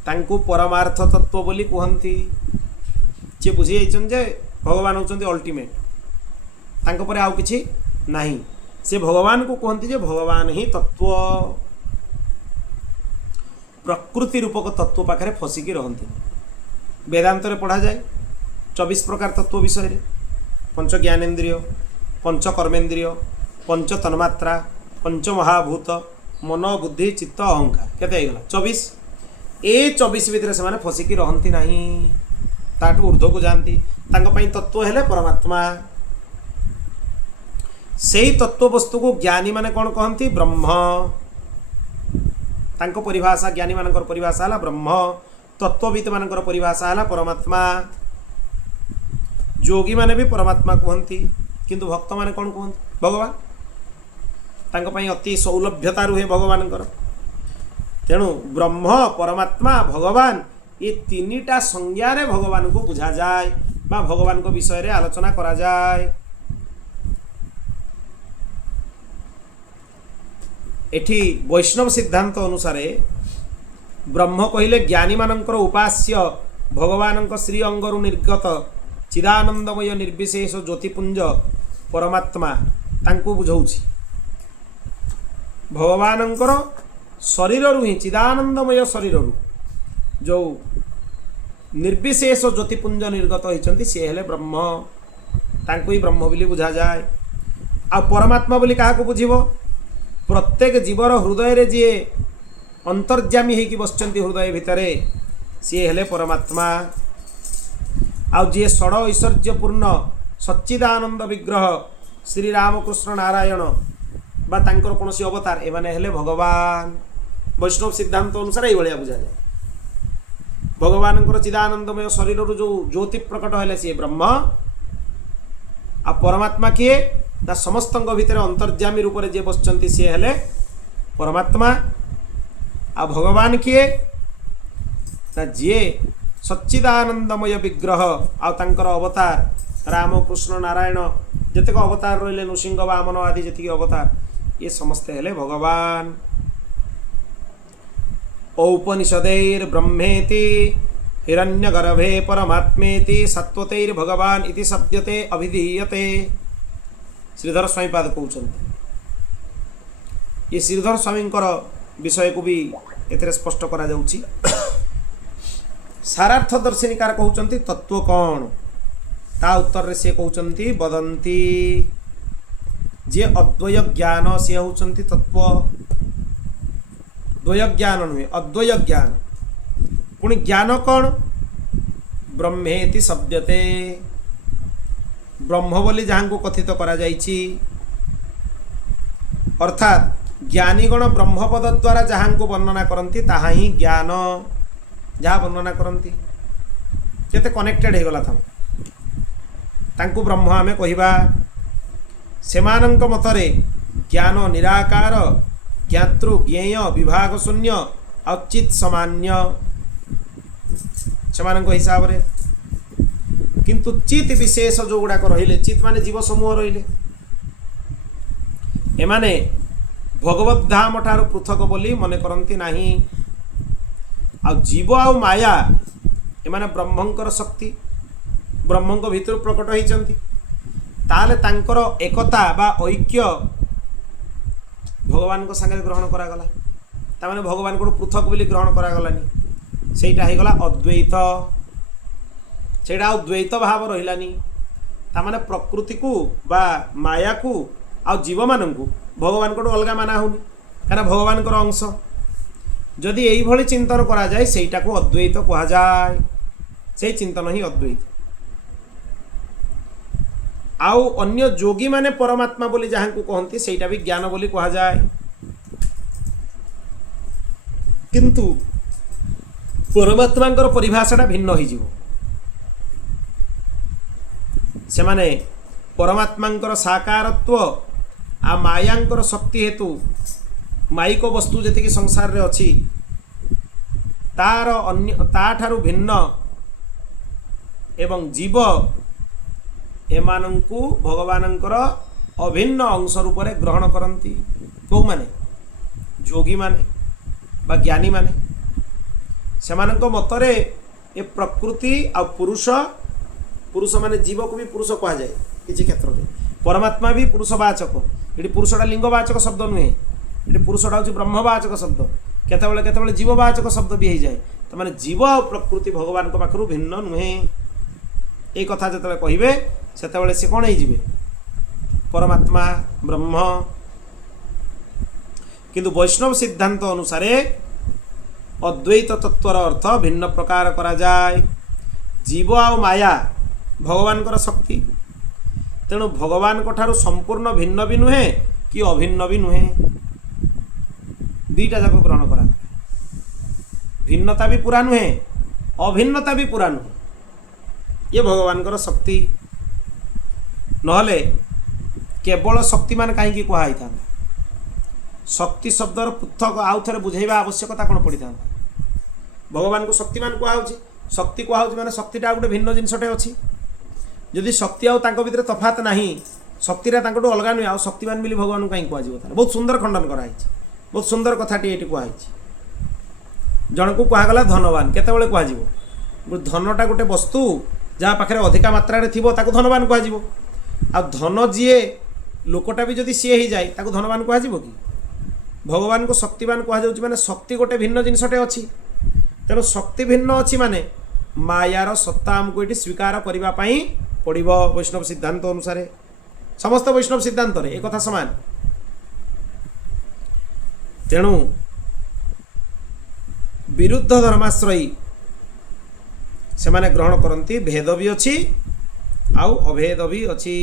तांको परमार्थ तत्व बोली कहंती जे बुझी जाइछन जे भगवान होचंती अल्टीमेट तांको परे आउ किछि नाही से भगवान को कहंती जे भगवान ही तत्व प्रकृति रूपक तत्व पाखरे फसिकी रहंती वेदांत रे पढ़ा जाए 24 प्रकार तत्व विषय रे पंच ज्ञानेन्द्रिय पंच कर्मेन्द्रिय पंच तन्मात्रा पंच महाभूत मन बुद्धि चित्त अहंकार केते गला 24 ए 24 भितर से माने फसिकी रहंती नाही ताटू ऊर्ध्व को जानती तांको पई तत्व हेले परमात्मा सेही तत्व वस्तु को ज्ञानी माने कौन कहंती ब्रह्म तांको परिभाषा ज्ञानी मानकर परिभाषा हला ब्रह्म तत्वविद मानकर परिभाषा हला परमात्मा योगी माने भी परमात्मा कहंती किंतु भक्त माने कौन कहंती भगवान तांको पई अति सौलभ्यता रुहे भगवान तेणु ब्रह्म परमात्मा भगवान ये तीनिटा संज्ञा रे भगवान को बुझा जाए बा भगवान को विषय रे आलोचना करा जाए एठी वैष्णव सिद्धांत अनुसार ब्रह्म कहले ज्ञानी मानकर उपास्य भगवान श्री अंगरु निर्गत चिदानंदमय निर्विशेष ज्योतिपुंज परमात्मा तांको बुझाऊछि। भगवानंकर शरीर ही चिदानंदमय शरीर जो निर्विशेष ज्योतिपुंज निर्गत होइछन्ति से हेले ब्रह्म, तांको ही ब्रह्म बोली बुझा जाए। आ परमात्मा बोली काहाको बुझिबो? प्रत्येक जीवर हृदय रे जे अंतर्जामी होइकी बसचन्ति हृदय भितरे सी हेले परमात्मा। आउ जे षड ऐश्वर्यपूर्ण सच्चिदानंद विग्रह श्री रामकृष्ण नारायण बा तांकर कोनोसी अवतार एमाने हेले भगवान। वैष्णव सिद्धांत अनुसार एई भलिया बुझा जाए। भगवानଙ୍କର चिदानंदमय शरीर जो ज्योति प्रकट हेले सी ब्रह्म। आ परमात्मा किए ना समस्तंग भितर अंतर्जामी रूप से जे बसचंती सी हेले परमात्मा। आ भगवान किए ना जे सच्चिदानंदमय विग्रह आ तांकर अवतार राम कृष्ण नारायण जतेक अवतार रहिले नृसिंह वामन आदि जतिक अवतार ये समस्ते हेले भगवान। औपनिषदैर् ब्रह्मेति हिरण्यगर्भे परमात्मेति सत्वतैर् भगवान इति शब्दते अभिधीयते। श्रीधर स्वामी पाद कहउछन्ति। ये श्रीधर स्वामींकर विषय को भी एथरे स्पष्ट करा जाउछि। सारार्थ दर्शनिकार कहउछन्ति तत्व कौन? ता उत्तर रे से कहउछन्ति वदन्ति जे अद्वय ज्ञान से होउछन्ति तत्व। द्वय ज्ञान नुहे अद्वय ज्ञान। पुणी ज्ञान कौन? ब्रह्मेति शब्दते। ब्रह्म बोली जहाँ को कथित करा जाइछि अर्थात ज्ञानीगण ब्रह्मपद द्वारा जहाँ को वर्णना करती ताहा ही ज्ञान जहाँ वर्णना करती केते कनेक्टेड हो गला तांकु ब्रह्म आमे कहिबा। सेमानंक मतरे ज्ञान निराकार ज्ञातृ ज्ञेय विभाग शून्य औचित सामान्य सेमानंक हिसाब रे। किंतु चित विशेष जो गुड़ाक रहिले चित माने जीव समूह रहिले एमाने भगवत धाम ठारू पृथक बोली मने करंती नाही। आ जीव आ माया एमाने ब्रह्मंकर शक्ति ब्रह्मंक भितर प्रकट होइचंती। ताले तांकर एकता बा ऐक्य भगवान को संगे ग्रहण करा गला। ता माने भगवान को पृथक बोली ग्रहण करा गलानी। सेटा हे गला अद्वैत। सेटा द्वैत भाव रहिलानी। ता माने प्रकृति को बा माया को आ जीव माननकु भगवान को अलगा माना होनी कारण भगवान को अंश। जदि एई भली चिंतन करा जाए सेटा को अद्वैत कहा जाए। से चिंतन ही अद्वैत। आउ अन्य जोगी माने परमात्मा बोली जहाँ को कहती सेटा भी ज्ञान बोली कहा जाए। किंतु परमात्मा परिभाषाटा भिन्न हो जीवो। से माने परमात्मा साकारत्व आ मायांकर शक्ति हेतु माइक वस्तु जी संसार रे अच्छी तार अन्य ताठारु भिन्न एवं जीव एमानंकु भगवानंकर अभिन्न अंश रूप से ग्रहण करती। कौ माने जोगी माने बा ज्ञानी माने सेमानंक मतरे ए प्रकृति आ पुरुष पुरुष माने जीव को भी पुरुष कहा जाए किसी क्षेत्र में। परमात्मा भी पुरुषवाचक। ये पुरुषटा लिंगवाचक शब्द नुहे। ये पुरुषटा हूँ ब्रह्मवाचक शब्द। केतबेले केतबेले जीववाचक शब्द भी हो जाए। तो माने जीव और प्रकृति भगवान को पाखरु भिन्न नुहे। ये कथा जो कहे से सी कौन हो परमात्मा ब्रह्म। किंतु वैष्णव सिद्धांत अनुसार अद्वैत तत्वर अर्थ भिन्न प्रकार करा जाए। जीव आ माया भगवान शक्ति तेणु भगवान ठारू संपूर्ण भिन्न भी नुहे कि अभिन्न भी नुहे। दुईटा जाक ग्रहण करा। भिन्नता भी पूरा नुहे अभिन्नता भी पूरा नुहे। ये भगवान शक्ति नहले केवल शक्तिमान कहीं कहुई था। शक्ति शब्दर पृथक आउ थे बुझेबा आवश्यकता कौन पड़ी था। भगवान को शक्तिमान कहुच्छी। शक्ति कहुच्छी माने शक्तिटा गोटे भिन्न जिनसटे अच्छी। जदि शक्ति आउ तांको भितर तफात नहीं शक्तिटा तांको अलगा नुहे आ शक्तिमान बोली भगवान कहीं कहुए बहुत सुंदर खंडन कराई। बहुत सुंदर कथाटी ये कहुई जन को कहगला धनवान केतबेले कह धनटा गोटे वस्तु जहाँ पाखे अधिका मात्रा थी धनवान कह धन जीए लोकटा भी जदि सी हो जाए ताको धनवान कह कि भगवान को शक्तिवान कहुच्छी माने शक्ति गोटे भिन्न जिनसटे अच्छी तेणु शक्ति भिन्न अच्छी माने मायार सत्ता आमको ये स्वीकार करने पड़ो वैष्णव सिद्धांत अनुसार समस्त वैष्णव सिद्धांत एक कथा समान तेणु विरुद्ध धर्माश्रयी से माने ग्रहण करती भेद भी अच्छी आउ अभेद भी अच्छी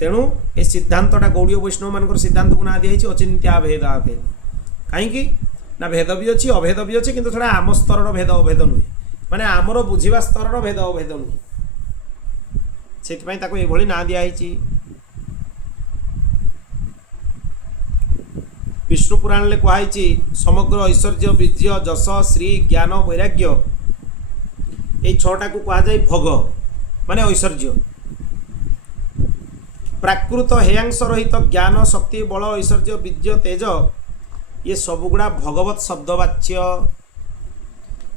तेणु ए सिद्धांतटा गौड़ीय वैष्णव मान सिद्धांत को ना दिखाई अचिंत्या भेद अभेद कहीं ना भेद भी अच्छी अभेद भी अच्छी किंतु थोड़ा आम स्तर भेद अभेद नुहे माने आमर बुझा स्तर भेद अभेद नुहे से ये ना दिखाई विष्णु पुराण कहुई समग्र ऐश्वर्य विजय जश श्री ज्ञान वैराग्य ये छटा को कहुए भोग माने ऐश्वर्य प्राकृत हेयांश रहित ज्ञान शक्ति बल ऐश्वर्य विजय तेज ये सबगुड़ा भगवत शब्दवाच्य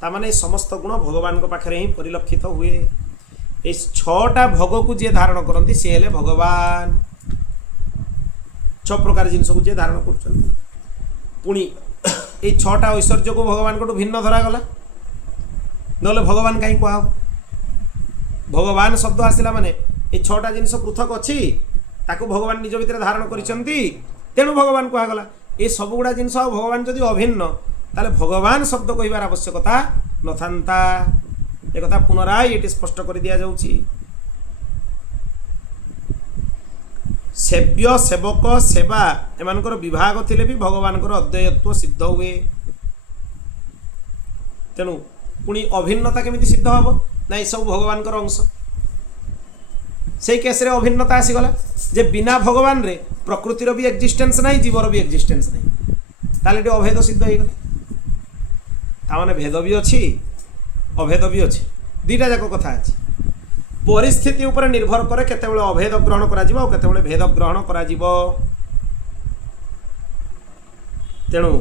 तामाने समस्त गुण भगवान को पाखे ही परिलक्षित हुए ये छटा भोग को जी धारण करती सी हेले भगवान 6 प्रकार जिनस को जी धारण कर पुणी ये 6टा ऐश्वर्य को भगवान को भिन्न धरागला नले भगवान कहीं कह भगवान शब्द आसला माने ये 6टा जिनस पृथक अच्छी ताकू भगवान निज भितर धारण करिसेंती तेणु भगवान कहगला ये सबगुड़ा जिनस भगवान जदि अभिन्न ताले भगवान शब्द कहबार आवश्यकता नथांता एक कथा पुनराय ये स्पष्ट कर दिया जाउची सेव्य सेवक सेवा एमानकर विभाग थिले भी भगवान अद्वैत्व सिद्ध हुए तेणु पुणी अभिन्नता केमिति सिद्ध हम ना ये सब भगवान अंश से केस रे अभिन्नता आसीगला जे बिना भगवान रे प्रकृतिर भी एक्जिस्टेंस नहीं जीवर भी एक्जिस्टेंस नहीं ताले अभेद सिद्ध हो गला तामाने भेद भी अच्छी अभेद भी अच्छी दीटा जाक कथा अच्छी परिस्थिति उपर निर्भर करे केतेबेले अभेद ग्रहण करा जिवो केतेबेले भेद ग्रहण करा जिवो तेणु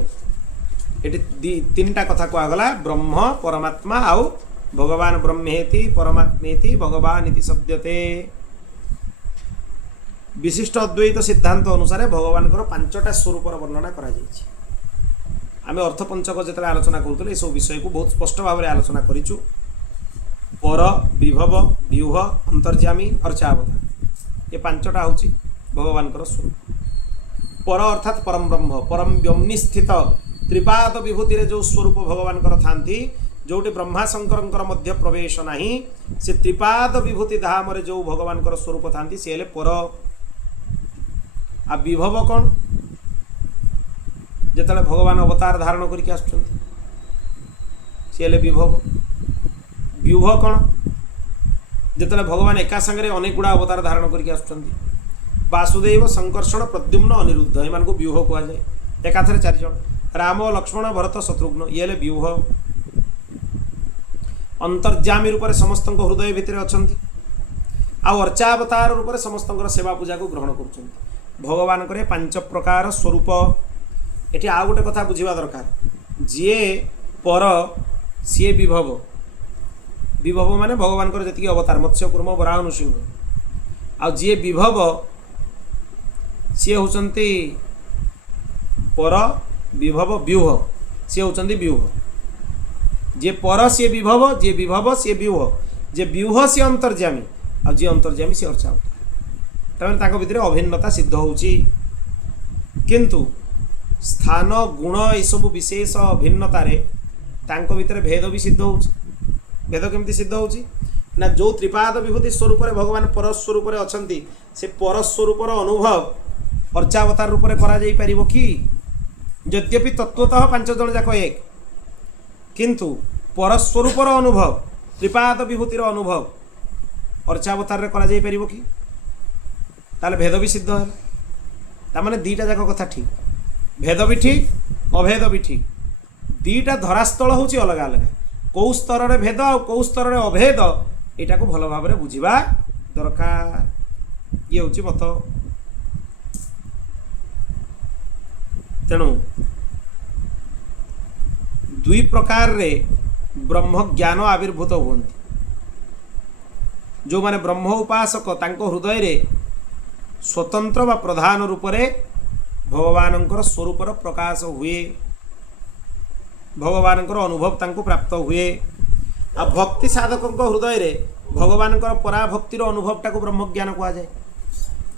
एटी 3टा कथा कहगला ब्रह्म परमात्मा आउ भगवान ब्रह्मेति परमात्मेति भगवान इति शब्दते विशिष्ट अद्वैत सिद्धांत अनुसार भगवान 5टा स्वरूप वर्णना करा जायछि आमे अर्थपंचक जेतले आलोचना करूतले सब विषय को बहुत स्पष्ट भाव में आलोचना करिछु पर विभव व्यूह अंतर्यामी अर्चावतार ये 5टा होछि भगवान स्वरूप पर अर्थात परम ब्रह्म परम व्योमनि स्थित त्रिपाद विभूति रे जो स्वरूप भगवान थांती जोटी ब्रह्मा शंकर मध्य प्रवेश नहीं से त्रिपाद विभूति धाम रे जो भगवान स्वरूप थांती से हेले पर आ विभव कौन जेतले भगवान अवतार धारण करके आसुचंती से हेले विभव व्यूह कौन जेतले भगवान एका संगे अनेक गुड़ा अवतार धारण करके आसुचंती वासुदेव संकर्षण प्रद्युम्न अनिरुद्ध एमान को व्यूह कहा जाए एकाथरे 4 जण राम लक्ष्मण भरत शत्रुघ्न ये हेले व्यूह अंतर्जामी रूप से समस्त हृदय भितर अच्छा आ अर्चावतार रूप से समस्त सेवा पूजा को ग्रहण कर भगवान 5 प्रकार स्वरूप ये आउ गोटे कथा बुझा दरकार जी पर सी विभव विभव माने भगवान जी अवतार मत्स्य कुर्म वराह नृसिंह आ जी विभव सी होचंती पर विभव व्यूह सी होचंती व्यूह जे पर सी विभव जे विभव सी व्यूह जे व्यूह सी अंतर्जामी आ जे अंतर्जामी सी अर्चावतार तमें भितर अभिन्नता सिद्ध होची किंतु स्थान गुण ये सब विशेष भिन्नतार भितर भेद भी सिद्ध होची भेद केमती सिद्ध होची ना जो त्रिपाद विभूति स्वरूप भगवान परस्वरूप अछंती से परस्वरूप अनुभव अर्चावतार रूप करा जाई परिबो कि यद्यपि तत्वतः 5 जण जाक एक किंतु परस्वरूपर अनुभव त्रिपाद विभूतिर अनुभव अर्चावतार करा जाई परिबो कि ताले भेद भी सिद्ध है तामाने 2टा जाक कथा ठीक भेद भी ठीक अभेद भी ठीक 2टा धरास्थल होची अलग अलग कौ स्तर रे भेद और कौ स्तर रे अभेद एटा को भल भाव में बुझिबा दरकार ये होची मत तेणु दुई प्रकार रे ब्रह्म ज्ञान आविर्भूत होती। जो माने ब्रह्म उपासक तांको हृदय रे स्वतंत्र व प्रधान रूप रे भगवानंकर स्वरूपर प्रकाश हुए, भगवानंकर अनुभव तांको प्राप्त हुए। आ भक्ति साधक हृदय रे भगवानंकर पराभक्तिर अनुभवटा को ब्रह्म ज्ञान कहा जाए।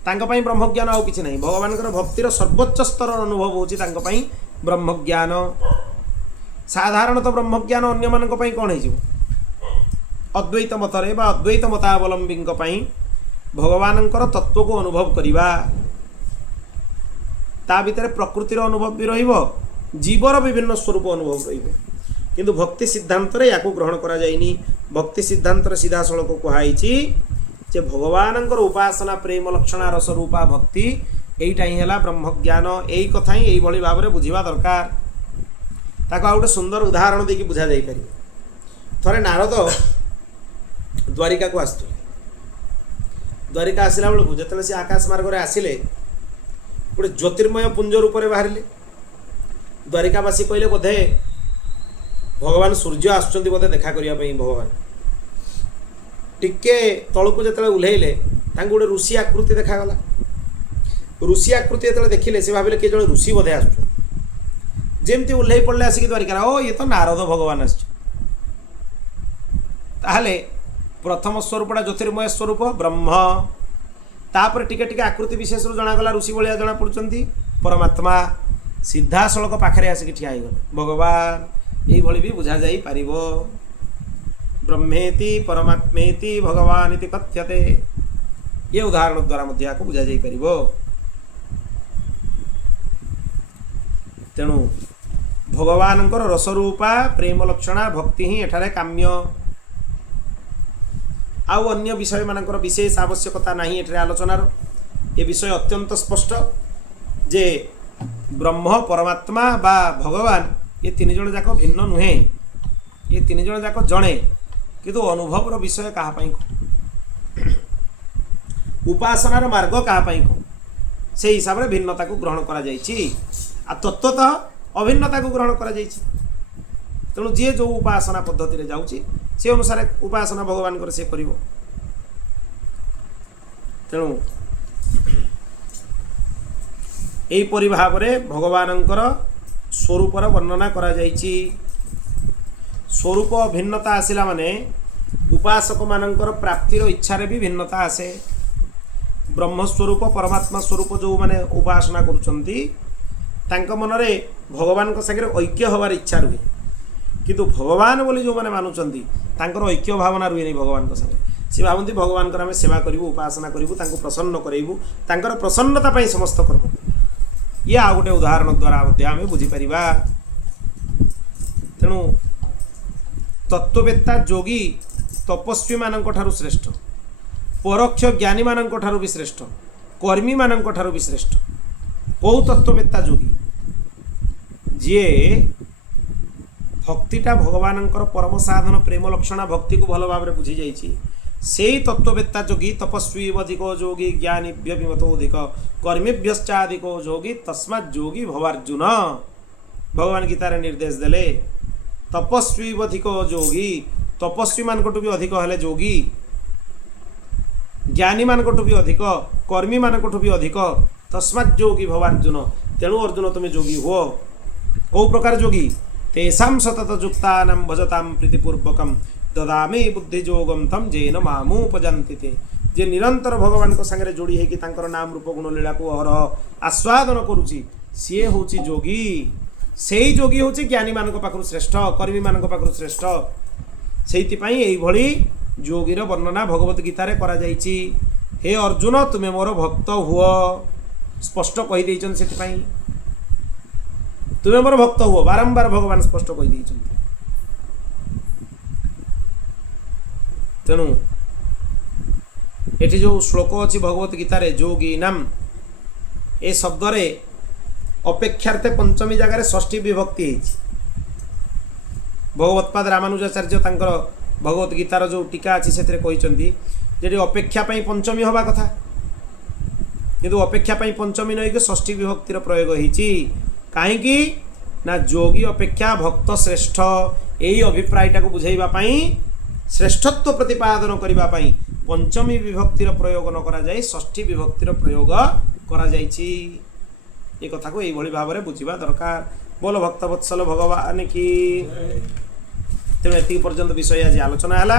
तांको पई ब्रह्म ज्ञान आउ किछि नहीं, भगवानंकर भक्तिर सर्वोच्च स्तर अनुभव होछि तांको पई ब्रह्म ज्ञान। साधारणतः ब्रह्म ज्ञान अन्य मानक पई कोन हेजिवो, अद्वैत मतरे बा अद्वैत मतावलंबी भगवानंकर तत्व को अनुभव करिबा, ता भितर प्रकृतिर अनुभव भी रहिबो, जीवर विभिन्न स्वरूप अनुभव रहिबो। किंतु भक्ति सिद्धांत रे याको ग्रहण करा जाइनी। भक्ति सिद्धांत रे सीधा सड़क कहाइछि जे भगवानंकर उपासना प्रेम लक्षणा रस रूपा भक्ति एइटा ही हला ब्रह्म ज्ञान। एई कथा ही एई भली भाव रे बुझिबा दरकार। ताको आ गोटे सुंदर उदाहरण देकी बुझा जाई पारि। थरे नारद द्वारिका को आसुले, द्वारिका आसिला बेलू जिते से आकाश मार्ग रे आसिले गोटे ज्योतिर्मय पुंज रूप में बाहर। द्वारिकावासी कहले बोधे भगवान सूर्य आसुचंती बोधे देखा करने। भगवान टिके तलू जो उल्हेले गोटे ऋषि आकृति देखागला। ऋषि आकृति जो देखिले से भाविले किए जड़े ऋषि बोधे आसमती उल्हे पड़े आसिक द्वारिका। ओ ये तो नारद भगवान आस। प्रथम स्वरूपटा ज्योतिर्मय स्वरूप ब्रह्म, तापर टिके टिके आकृति विशेष जनागला ऋषि भाया जना पड़ुंट परमात्मा। सीधा सड़क पाखे आसिक ठिया गले भगवान। यही भी बुझा जाई पारिबो। ब्रह्मेति परमात्मेति भगवान इति कथ्यते। ये उदाहरण द्वारा मध्य आपको बुझा जाई पारिबो। तेणु भगवानंकर रसरूपा प्रेम लक्षणा भक्ति ही एठारे काम्य। आउ अन्य विषय मानकर विशेष आवश्यकता नहीं एठारे आलोचनार। ये विषय अत्यंत स्पष्ट जे ब्रह्म परमात्मा बा भगवान ये तीन जन जाक भिन्न नुहे। ये तीन जन जाक जड़े किंतु अनुभवर विषय क्या उपासनार मार्ग क्या से हिसाब से भिन्नता को ग्रहण करा जाइछि। आ तत्वतः अभिन्नता को ग्रहण करा जाइछि। तेणु जी जो उपासना पद्धति रे जाउछि से अनुसार उपासना भगवान कर से करिवो। तेणु एहीपरि भाव में भगवानंकर स्वरूपर वर्णना करा जाइछि। स्वरूप भिन्नता आसिला माने उपासक मानंकर प्राप्तिर इच्छा रे भी भिन्नता आसे। ब्रह्मस्वरूप परमात्मा स्वरूप जो माने उपासना करुचंती तांक मनरे भगवान को संगे ऐक्य होवार इच्छा रुहे। किंतु भगवान बोली जो माने मानुचंती तांकर ऐक्य भावना रुहे नहीं भगवान को संगे। सी भावती भगवान को आम सेवा करूँ उपासना करूँ तांको प्रसन्न करेबू तांकर प्रसन्नता पाई समस्त कर्म। ये आ गोटे उदाहरण द्वारा आम बुझीपर। तेणु तत्ववेत्ता योगी तपस्वी मानक ठारू श्रेष्ठ, परोक्ष ज्ञानी मानक ठारू भी श्रेष्ठ, कर्मी मानक ठारू भी श्रेष्ठ। कौ तत्ववेत्ता योगी जी भक्तिटा भगवानंकर परम साधन प्रेम लक्षणा भक्ति को भल भाव बुझी जाइए। से तत्ववेत्ता योगी तपस्वी अधिको योगी ज्ञानीभ्य विमतोधिक कर्मीभ्यश्चाधिको योगी तस्मात् योगी भवार्जुन। भगवान गीतार निर्देश देले तपस्वी अधिको योगी, तपस्वी मानकटू भी अधिक हेले योगी, ज्ञानी मानकटू भी अधिक, कर्मी मानकटू भी अधिक, तस्मात् योगी भवार्जुन। तेणु अर्जुन तुम योगी हो। कौ प्रकार योगी? तेषां सतत युक्तानां भजतां प्रीतिपूर्वकं ददामि बुद्धियोगं तम जेन मामुपजन्ति ते। जे निरंतर भगवान को संगे जोड़ी है कि तांकर नाम रूप गुण लीला को अहरह आस्वादन करुची सी होची योगी। से योगी होची ज्ञानी मानक पाखरु श्रेष्ठ, कर्मी मानक पाखरु श्रेष्ठ। सेइतिपाई एई भली योगीर वर्णना भगवत गीतारे करा जाइछि। हे अर्जुन तुमे मोर भक्त हुओ, स्पष्ट कहि दैछन। सेतिपाई तुमे मोर भक्त हुओ बारंबार भगवान स्पष्ट कहि दैछन। तेणु एठी जो श्लोक अच्छी भगवत गीतार योगी नाम ए शब्द रे अपेक्षार्थे पंचमी जगार षष्ठी विभक्ति है। भगवत्पाद रामानुजाचार्य तांकर भगवत गीतार जो टीका अच्छी से कहते अपेक्षा पंचमी हवा कथा, किंतु अपेक्षा पंचमी नहीं षष्ठी विभक्तिर प्रयोग होती। कहीं ना जोगी अपेक्षा भक्त श्रेष्ठ यही अभिप्रायटा को बुझाइबा पई श्रेष्ठत्व प्रतिपादन करबा पई पंचमी विभक्तिर प्रयोग न करा जाय षष्ठी विभक्तिर प्रयोग करा जायछि। ए कथा को एई भली भाबरे बुझिबा दरकार। बोलो भक्तवत्सल भगवान की। तेणु एति पर्यंत विषय आज आलोचना है।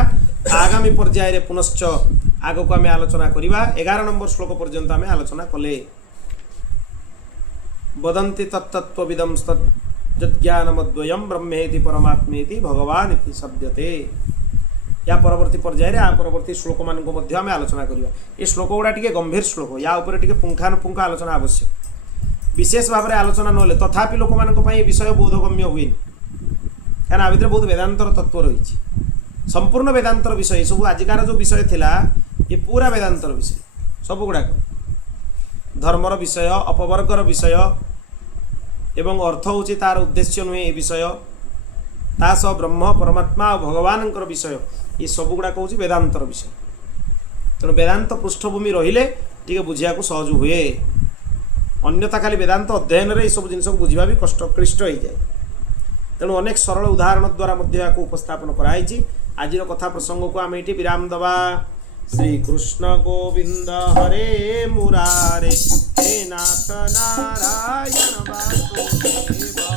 आगामी पर्याय पुनश्च आग को आम आलोचना करवा। 11 नंबर श्लोक पर्यंत आम आलोचना कले। वदन्ति तत्तत्त्वविदं यज्ञानमद्वयं ब्रह्मेति परमात्मेति भगवान इति शब्दते। या परवर्ती पर्याय आ परवर्ती श्लोक मान को आम आलोचना करवा। ये श्लोक गुड़ा टे गंभीर श्लोक या उपर टे पुंखानुपुंख आलोचना आवश्यक। विशेष भाव में आलोचना ना तथापि लोक मान विषय बोधगम्य हुए क्या भितर बहुत वेदांतर तत्व रही। संपूर्ण वेदांतर विषय सब आजिकार जो विषय थिला ये पूरा वेदांतर विषय सब गुड़ाक धर्मर विषय अपवर्गर विषय एवं अर्थ हूँ तार उद्देश्य नुहे ये विषय तास ब्रह्म परमात्मा और भगवान विषय ये सब गुड़ाक हूँ वेदांतर विषय। तेणु वेदांत पृष्ठभूमि रहिले टे बुझा सहज हुए। अन्यथा खाली वेदांत अध्ययन रे सब जिन बुझा भी कष्ट क्लिष्ट हो जाए। तेणु अनेक सरल उदाहरण द्वारा उपस्थापन कराई। आज कथा प्रसंग को आम ये विराम दवा। श्री कृष्ण गोविंद हरे मुरारे हे नाथ नारायण वासुदेवा।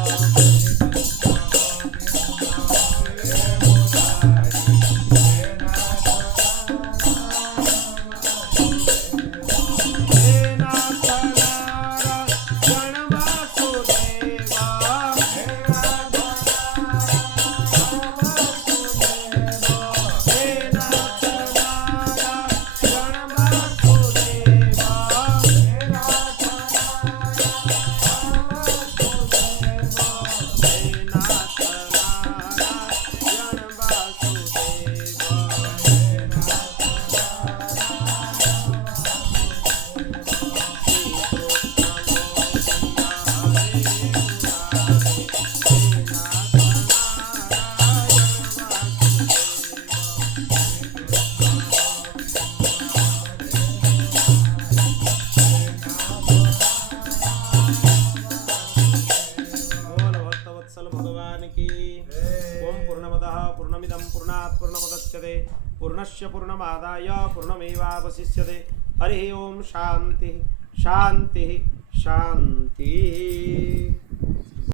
पूर्णस्य पूर्णमादाय पूर्णमेवावशिष्यते। हरि ओम शांति शांति शांति।